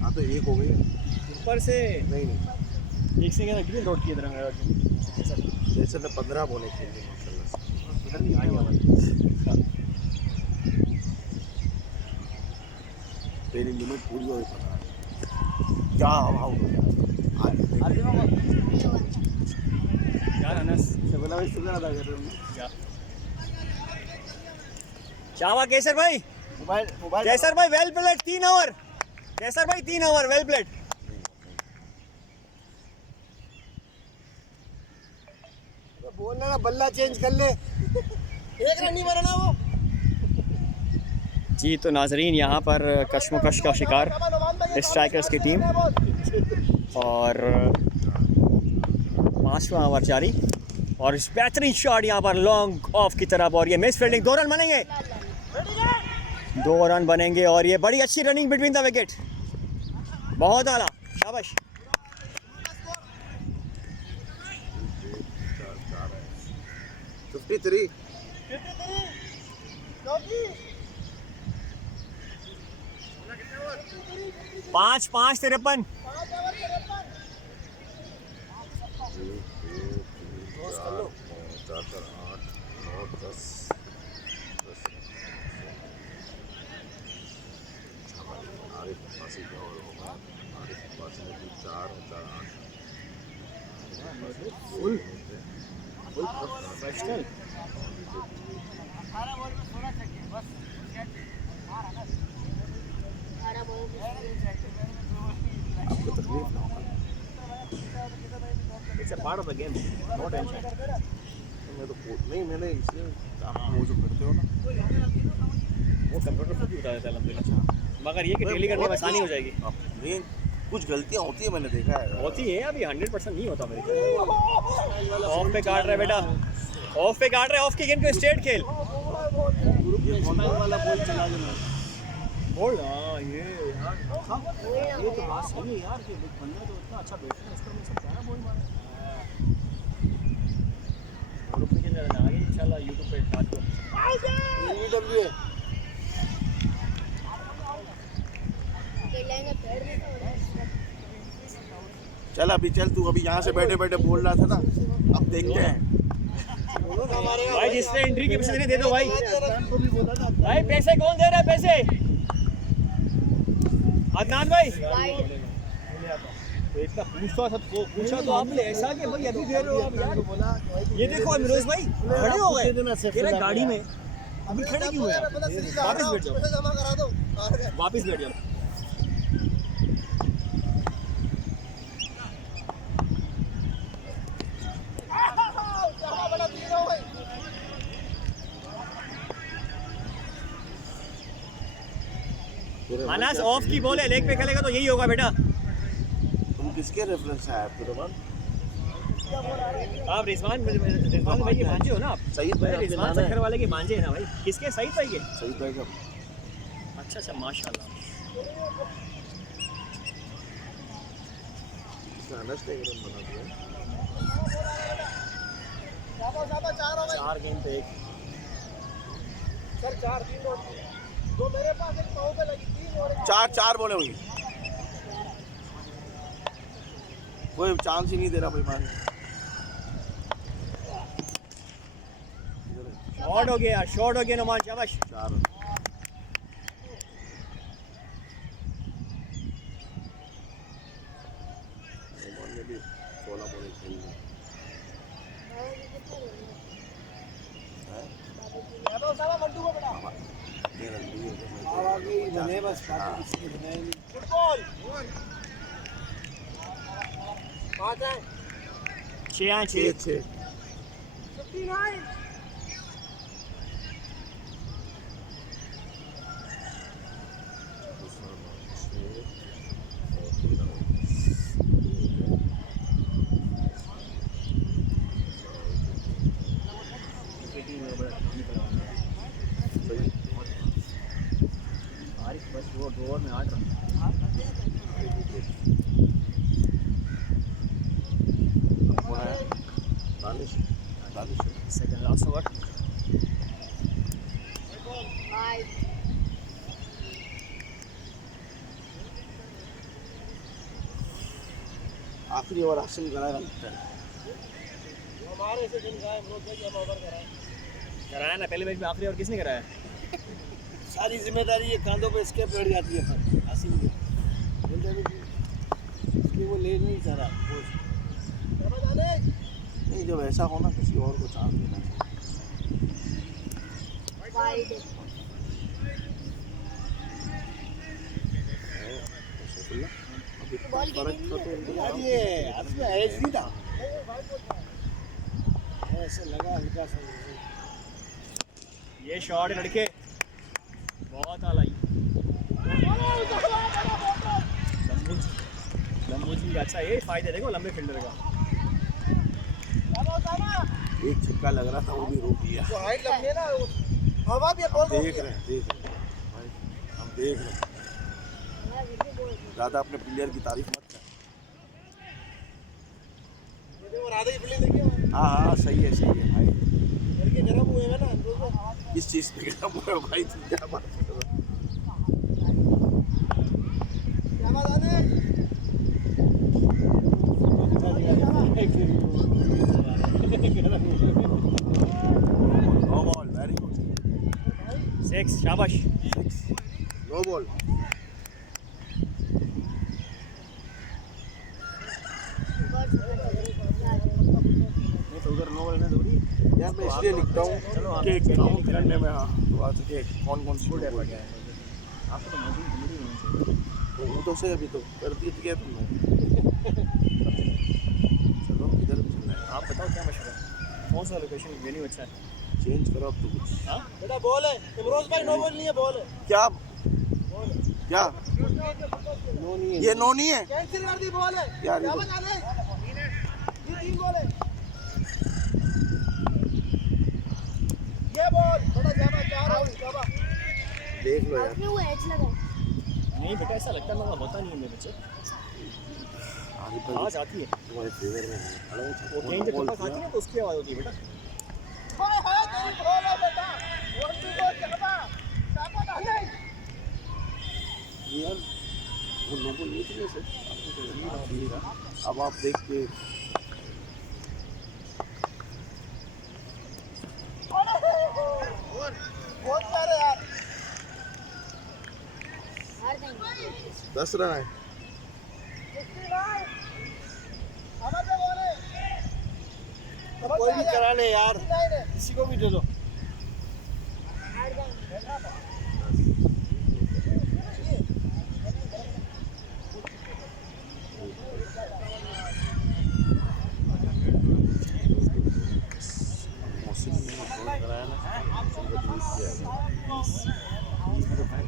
हाँ तो एक हो गई। ऊपर से नहीं एक से क्या ग्रीन रोड की तरह जैसे तो 15 बोले खेलने माशाल्लाह से। इधर नहीं आई हमारी तेरी लिमिट पूरी हो गई। क्या भाव यार अनस बोला भाई शुक्र अदा कर रहे हूँ। शावा केसर भाई, मोबाइल केसर भाई वेल प्लेड 3 ओवर, केसर भाई 3 ओवर वेल प्लेड। बोलना ना बल्ला चेंज कर ले, एक रन नहीं मारना वो। जी तो नाजरीन यहाँ पर कश्मकश का शिकार स्ट्राइकर्स की टीम और 5वां ओवर जारी और इस बेहतरीन शॉट यहाँ पर लॉन्ग ऑफ की तरफ और ये मिस फील्डिंग। 2 रन बनेंगे, 2 रन बनेंगे और ये बड़ी अच्छी रनिंग बिटवीन द विकेट, बहुत आला, शाबाश। 53 5 53 प्रोफेशनल। आपको तकलीफ ना हो। It's a part of the game, no tension. मैं तो नहीं, मैंने इसलिए आप वो जो करते हो ना, वो कंप्यूटर खुद ही बता देता है अलहमदिल्ला, मगर ये कि डेली करने में आसानी हो जाएगी। नहीं, कुछ गलतियाँ होती है, मैंने देखा है। होती है अभी, 100% नहीं होता मेरे ख्याल। ऑफ पे काट रहा है बेटा, ऑफ पे काट रहा है, ऑफ की गेंद को स्ट्रेट खेल। वाला बॉल चला देना। बोल हाँ ये यार, ये तो बात सही है यार कि बंदा तो इतना अच्छा बैटर है, इसको मिल सकता है ना बॉल मारना। ग्रुप में किधर आ गए इंशाल्लाह यूट्यूब पे आज को। डब्ल्यू है खेलेंगे पैर में तो चल अभी चल, तू अभी यहाँ से बैठे बैठे बोल रहा था ना, अब देखते हैं। भाई जिसने एंट्री के पैसे दे दो भाई। भाई पैसे कौन दे रहा है पैसे? अदनान भाई। तो इतना पूछा तो आपने ऐसा कि भाई अभी दे रहे हो आप यार। ये देखो अमीरोज भाई खड़े हो गए तेरे गाड़ी में, अभी खड़े क्यों हैं? वापस बैठ जाओ, जमा करा दो। वापस बैठ जाओ। अनास ऑफ की बॉल है, लेग पे खेलेगा तो यही होगा बेटा। तुम किसके रेफरेंस से आए आपके दुकान? आप रिजवान भाई के भांजे हो ना आप? सईद भाई आपके रिजवान नाना है। शक्कर वाले के भांजे हैं ना भाई? किसके? सईद भाई के? सईद भाई का अच्छा माशाल्लाह। इसने अनस ने एक रन बना दिया। 4 गेंद पे 1। सर 4-3 दो मेरे पास, एक पाँव पे लगी 3 और 4 बॉलें हुई, कोई चांस ही नहीं दे रहा भाई मारने। शॉट हो गया, शॉट हो गया नुमान, शाबाश। 4 रन। नुमान ने भी 16 बॉलें खेली हैं। यादव साहब मंटू को बेटा 13 रन लिए थे। आगे ही बने बस, बाकी किसी ने बनाया नहीं। फुटबॉल 5 है 6 6 59। बस वो 2 ओवर में 8 run. Danish second last over. भाई आखिरी ओवर हासिल कराएगा लगता है। हमारे से दिन गाय हम लोग हम ओवर कराए। कराया ना पहले मैच में, आखिरी ओवर किसने कराया? सारी जिम्मेदारी ये कांधों पे इसके बैठ जाती है फिर आसिम की। इसलिए वो ले नहीं चाह रहा कोच। नहीं, जब ऐसा हो ना किसी और को चांस देना चाहिए। वाइड बॉल गिरी यार ये इसमें एज नहीं था, ऐसे लगा हल्का सा। ये शॉट है लड़के, बहुत आला ही। लंबूजी का अच्छा, ये फायदा देखो लंबे फील्डर का। एक छक्का लग रहा था, वो भी रोक लिया। जो हाइट लंबी है ना, हवा भी बॉल देख रहे हैं भाई, हम देख रहे हैं। ज़्यादा अपने प्लेयर की तारीफ मत कर। और आधे ही फील्डिंग देखिए। हाँ सही है भाई। लड़के गर्म हुए हैं ना तो किस चीज़ पे गर्म हुआ भाई, तुम क्या बात कर रहे हो? क्या बात आने नो बॉल, वेरी गुड। 6 शाबाश। 6 नो बॉल। नहीं तो उधर नो बॉल में थोड़ी यार मैं इसलिए लिखता हूँ कि काउंट करने में हाँ तो आ सके कौन कौन सी गुड बॉल एफर्ट है। है। आपको तो मौजूद नहीं होनी चाहिए। वो तो से अभी तो कर दी थी क्या तुमने? चलो इधर भी चलना है। आप बताओ क्या मशवरा है? कौन सा लोकेशन वेन्यू अच्छा है? चेंज करो अब तो कुछ। हाँ बेटा बॉल है इमरोज भाई, नो बॉल नहीं है, बॉल है। क्या क्या नो नहीं ये नो नहीं है कैंसिल कर दी, बॉल है यार, ये क्या तो- बता ले, ये 3 बॉल है, ये बॉल थोड़ा ज्यादा 4 आउट ज्यादा। देख लो यार। आपने वो एज लगा नहीं बेटा, ऐसा लगता है मगर होता नहीं है मेरे बच्चे। आगे पर आवाज़ आती है, तुम्हारे फेवर में है। वो कहीं जब चप्पल खाती है ना तो उसकी आवाज़ होती है बेटा। हाय हाय तेरी बॉल है बेटा, और तू बॉल ज्यादा ज्यादा नहीं। यार वो लोगों ये तो नहीं सर, आपको तो नहीं बात नहीं रहा। अब आप देख के बहुत सारे यार, हार देंगे 10 रन है। कोई भी करा ले यार, किसी को भी दे दो। हार देंगे मौसम में फोन कराया ना, मौसम का 20 किया है।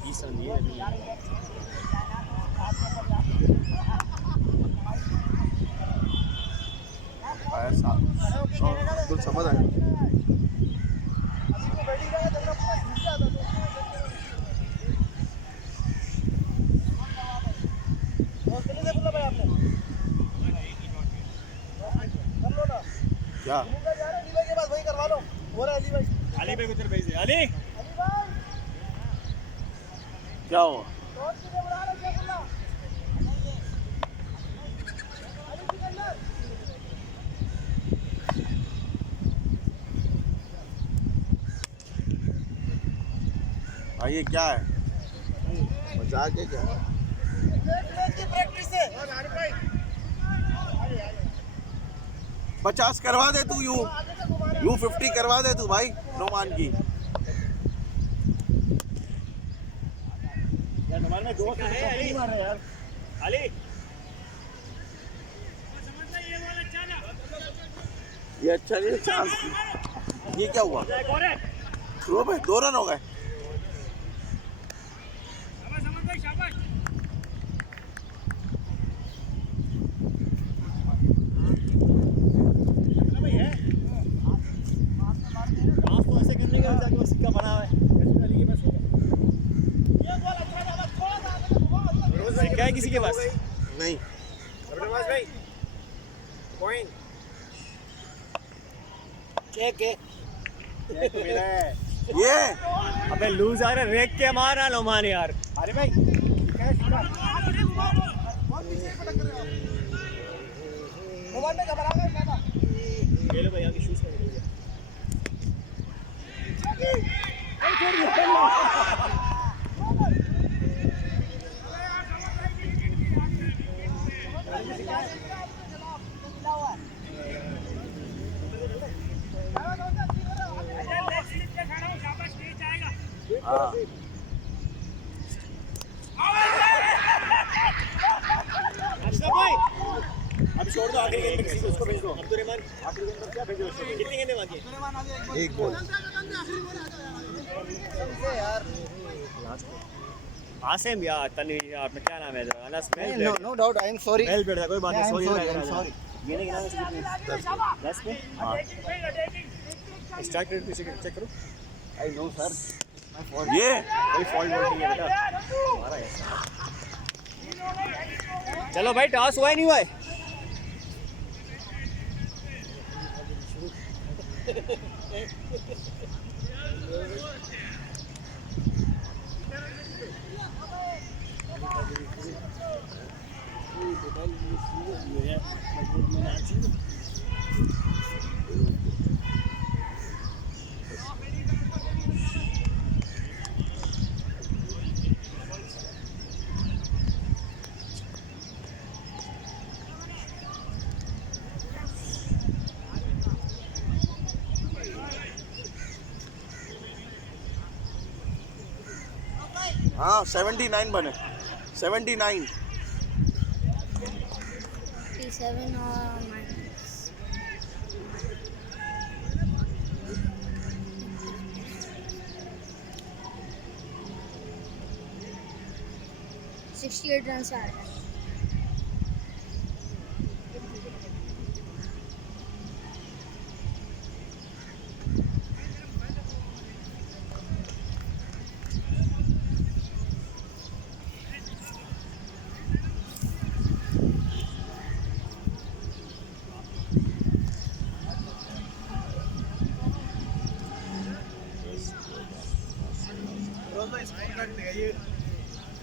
20 रन दिए अभी। आया साहब कुछ समझ आया। क्या अली भाई को इधर भेज दे। अली क्या हुआ? भाई ये क्या है? मजाक है क्या? प्रैक्टिस है 50 करवा दे तू, यू 50 करवा दे तू भाई नोमान की। यार हमारे में दोस्त है अली मार रहा यार। अली ये अच्छा नहीं है चांस। ये क्या हुआ? थ्रो पे 2 रन हो गए। डांस तो ऐसे करने का जाके वो सिक्का बना हुआ है। अली के पास सिक्का है किसी के पास? नहीं भाई पॉइंट चेक है मेरा है। ये अबे लूज आ रहा है, रेक के मारा लोमान यार। अरे भाई मोबाइल में घबरा गया। ये लो भैया के शूज का निकल गया। हाँ अशरफ भाई अब छोड़ दो, आखिरी गेंद में किसी को उसको भेज दो। अब्दुर्रहमान आखिरी गेंद में क्या भेजो उसको? कितनी गेंदें बाकी है? एक बॉल। आसिम यार, तनवीर यार, अपना क्या नाम है? Anas no no doubt, I am sorry. Well बेटा, कोई बात नहीं। I'm sorry. गेंदें गिनाने से कितनी? 10 पे? स्ट्राइक रेट भी चेक करो। आई नो सर, ये कोई फॉल्ट नहीं है बेटा हमारा है। चलो भाई, टॉस हुआ ही नहीं हुआ है। हाँ 79 बने 79। 37 और माइनस 68 रन से आ रहा है।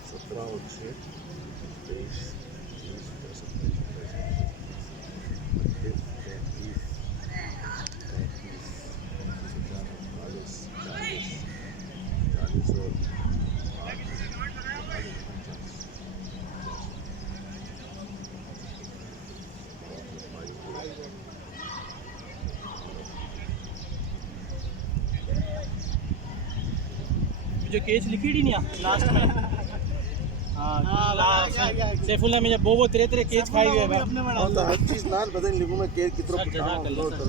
सत्रह और छः 23 मुझे केच लिखी ही नहीं लास्ट में। हाँ लास्ट सैफुल्ला में जब वो तेरे तेरे केच खाई गए भाई। और तो हर चीज़ नाल बदल लिखूँ मैं केयर कितना सर, जज़ाकल्लाह, सर,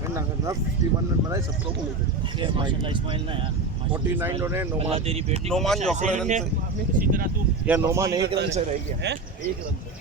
करना 51 रन बनाए सबको बोले ये माशाल्लाह इस्माइल ना यार 49 रन है अल्लाह नोमान तेरी बेटी नोमान जोखड़ रन से इसी तरह तू या नोमान 1 रन से रह गया है। 1 रन से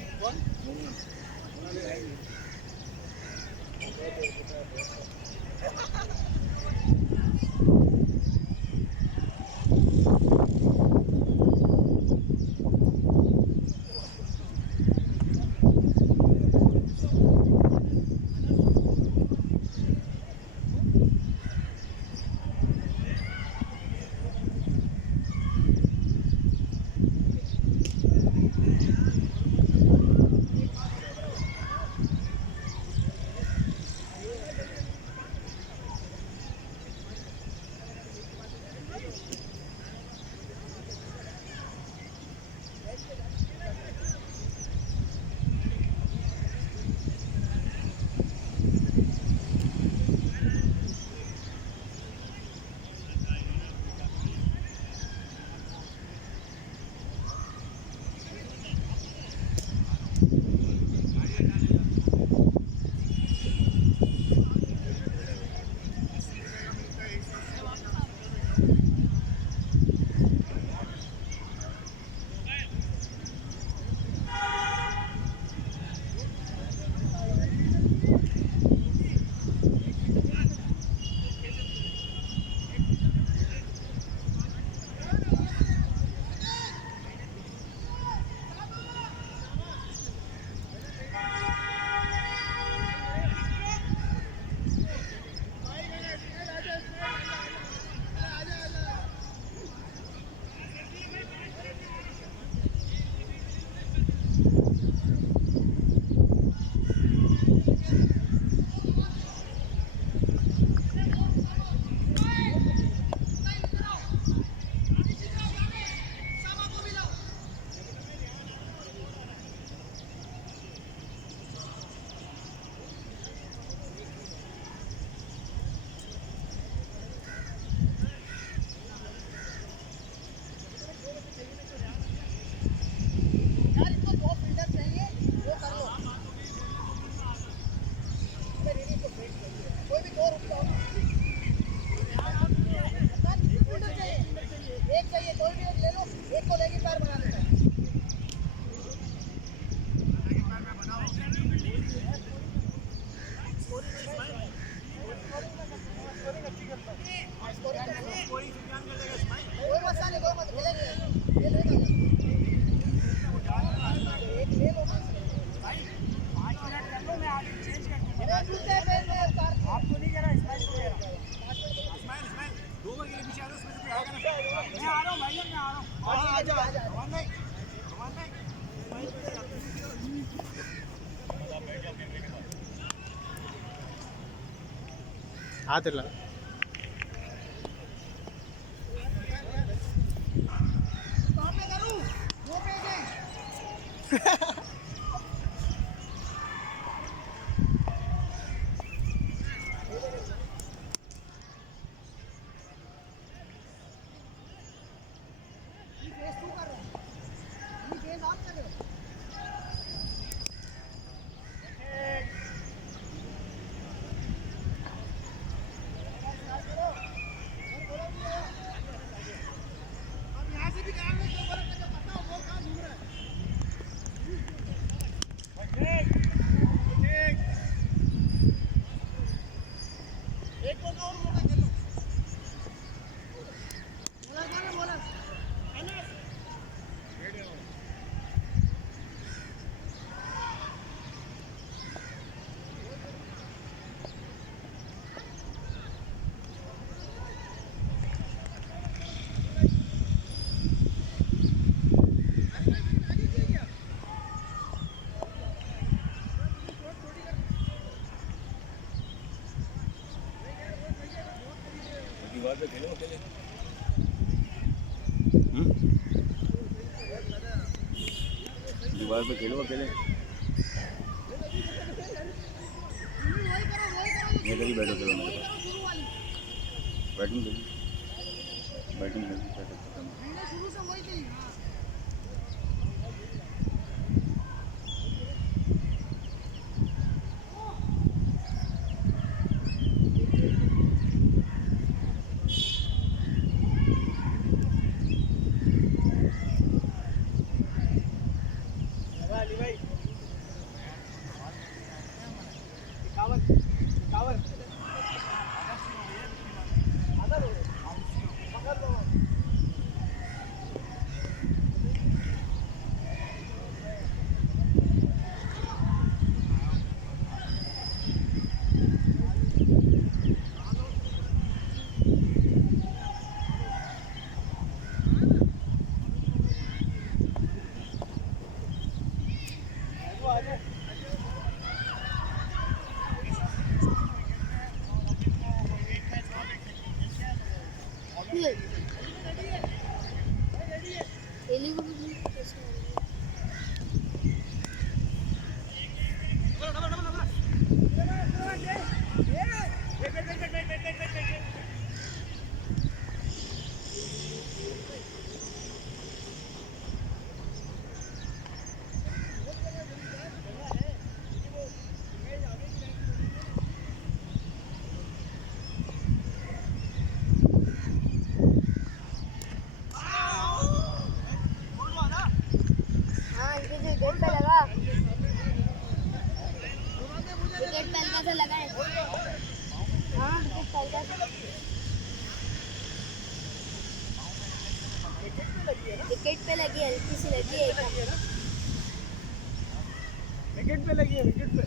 ಆತಿಲ್ಲ यहाँ से भी दीवार पे खेलो अकेले। ये कभी बैठो चलो मेरे पास। बैटिंग करो। बैटिंग करो। हाँ इनके जो विकेट पे लगा, विकेट पे हल्का सा लगा है। हाँ विकेट पे हल्का सा, विकेट पे लगी, हल्की सी लगी है। विकेट पे लगी है, विकेट पे।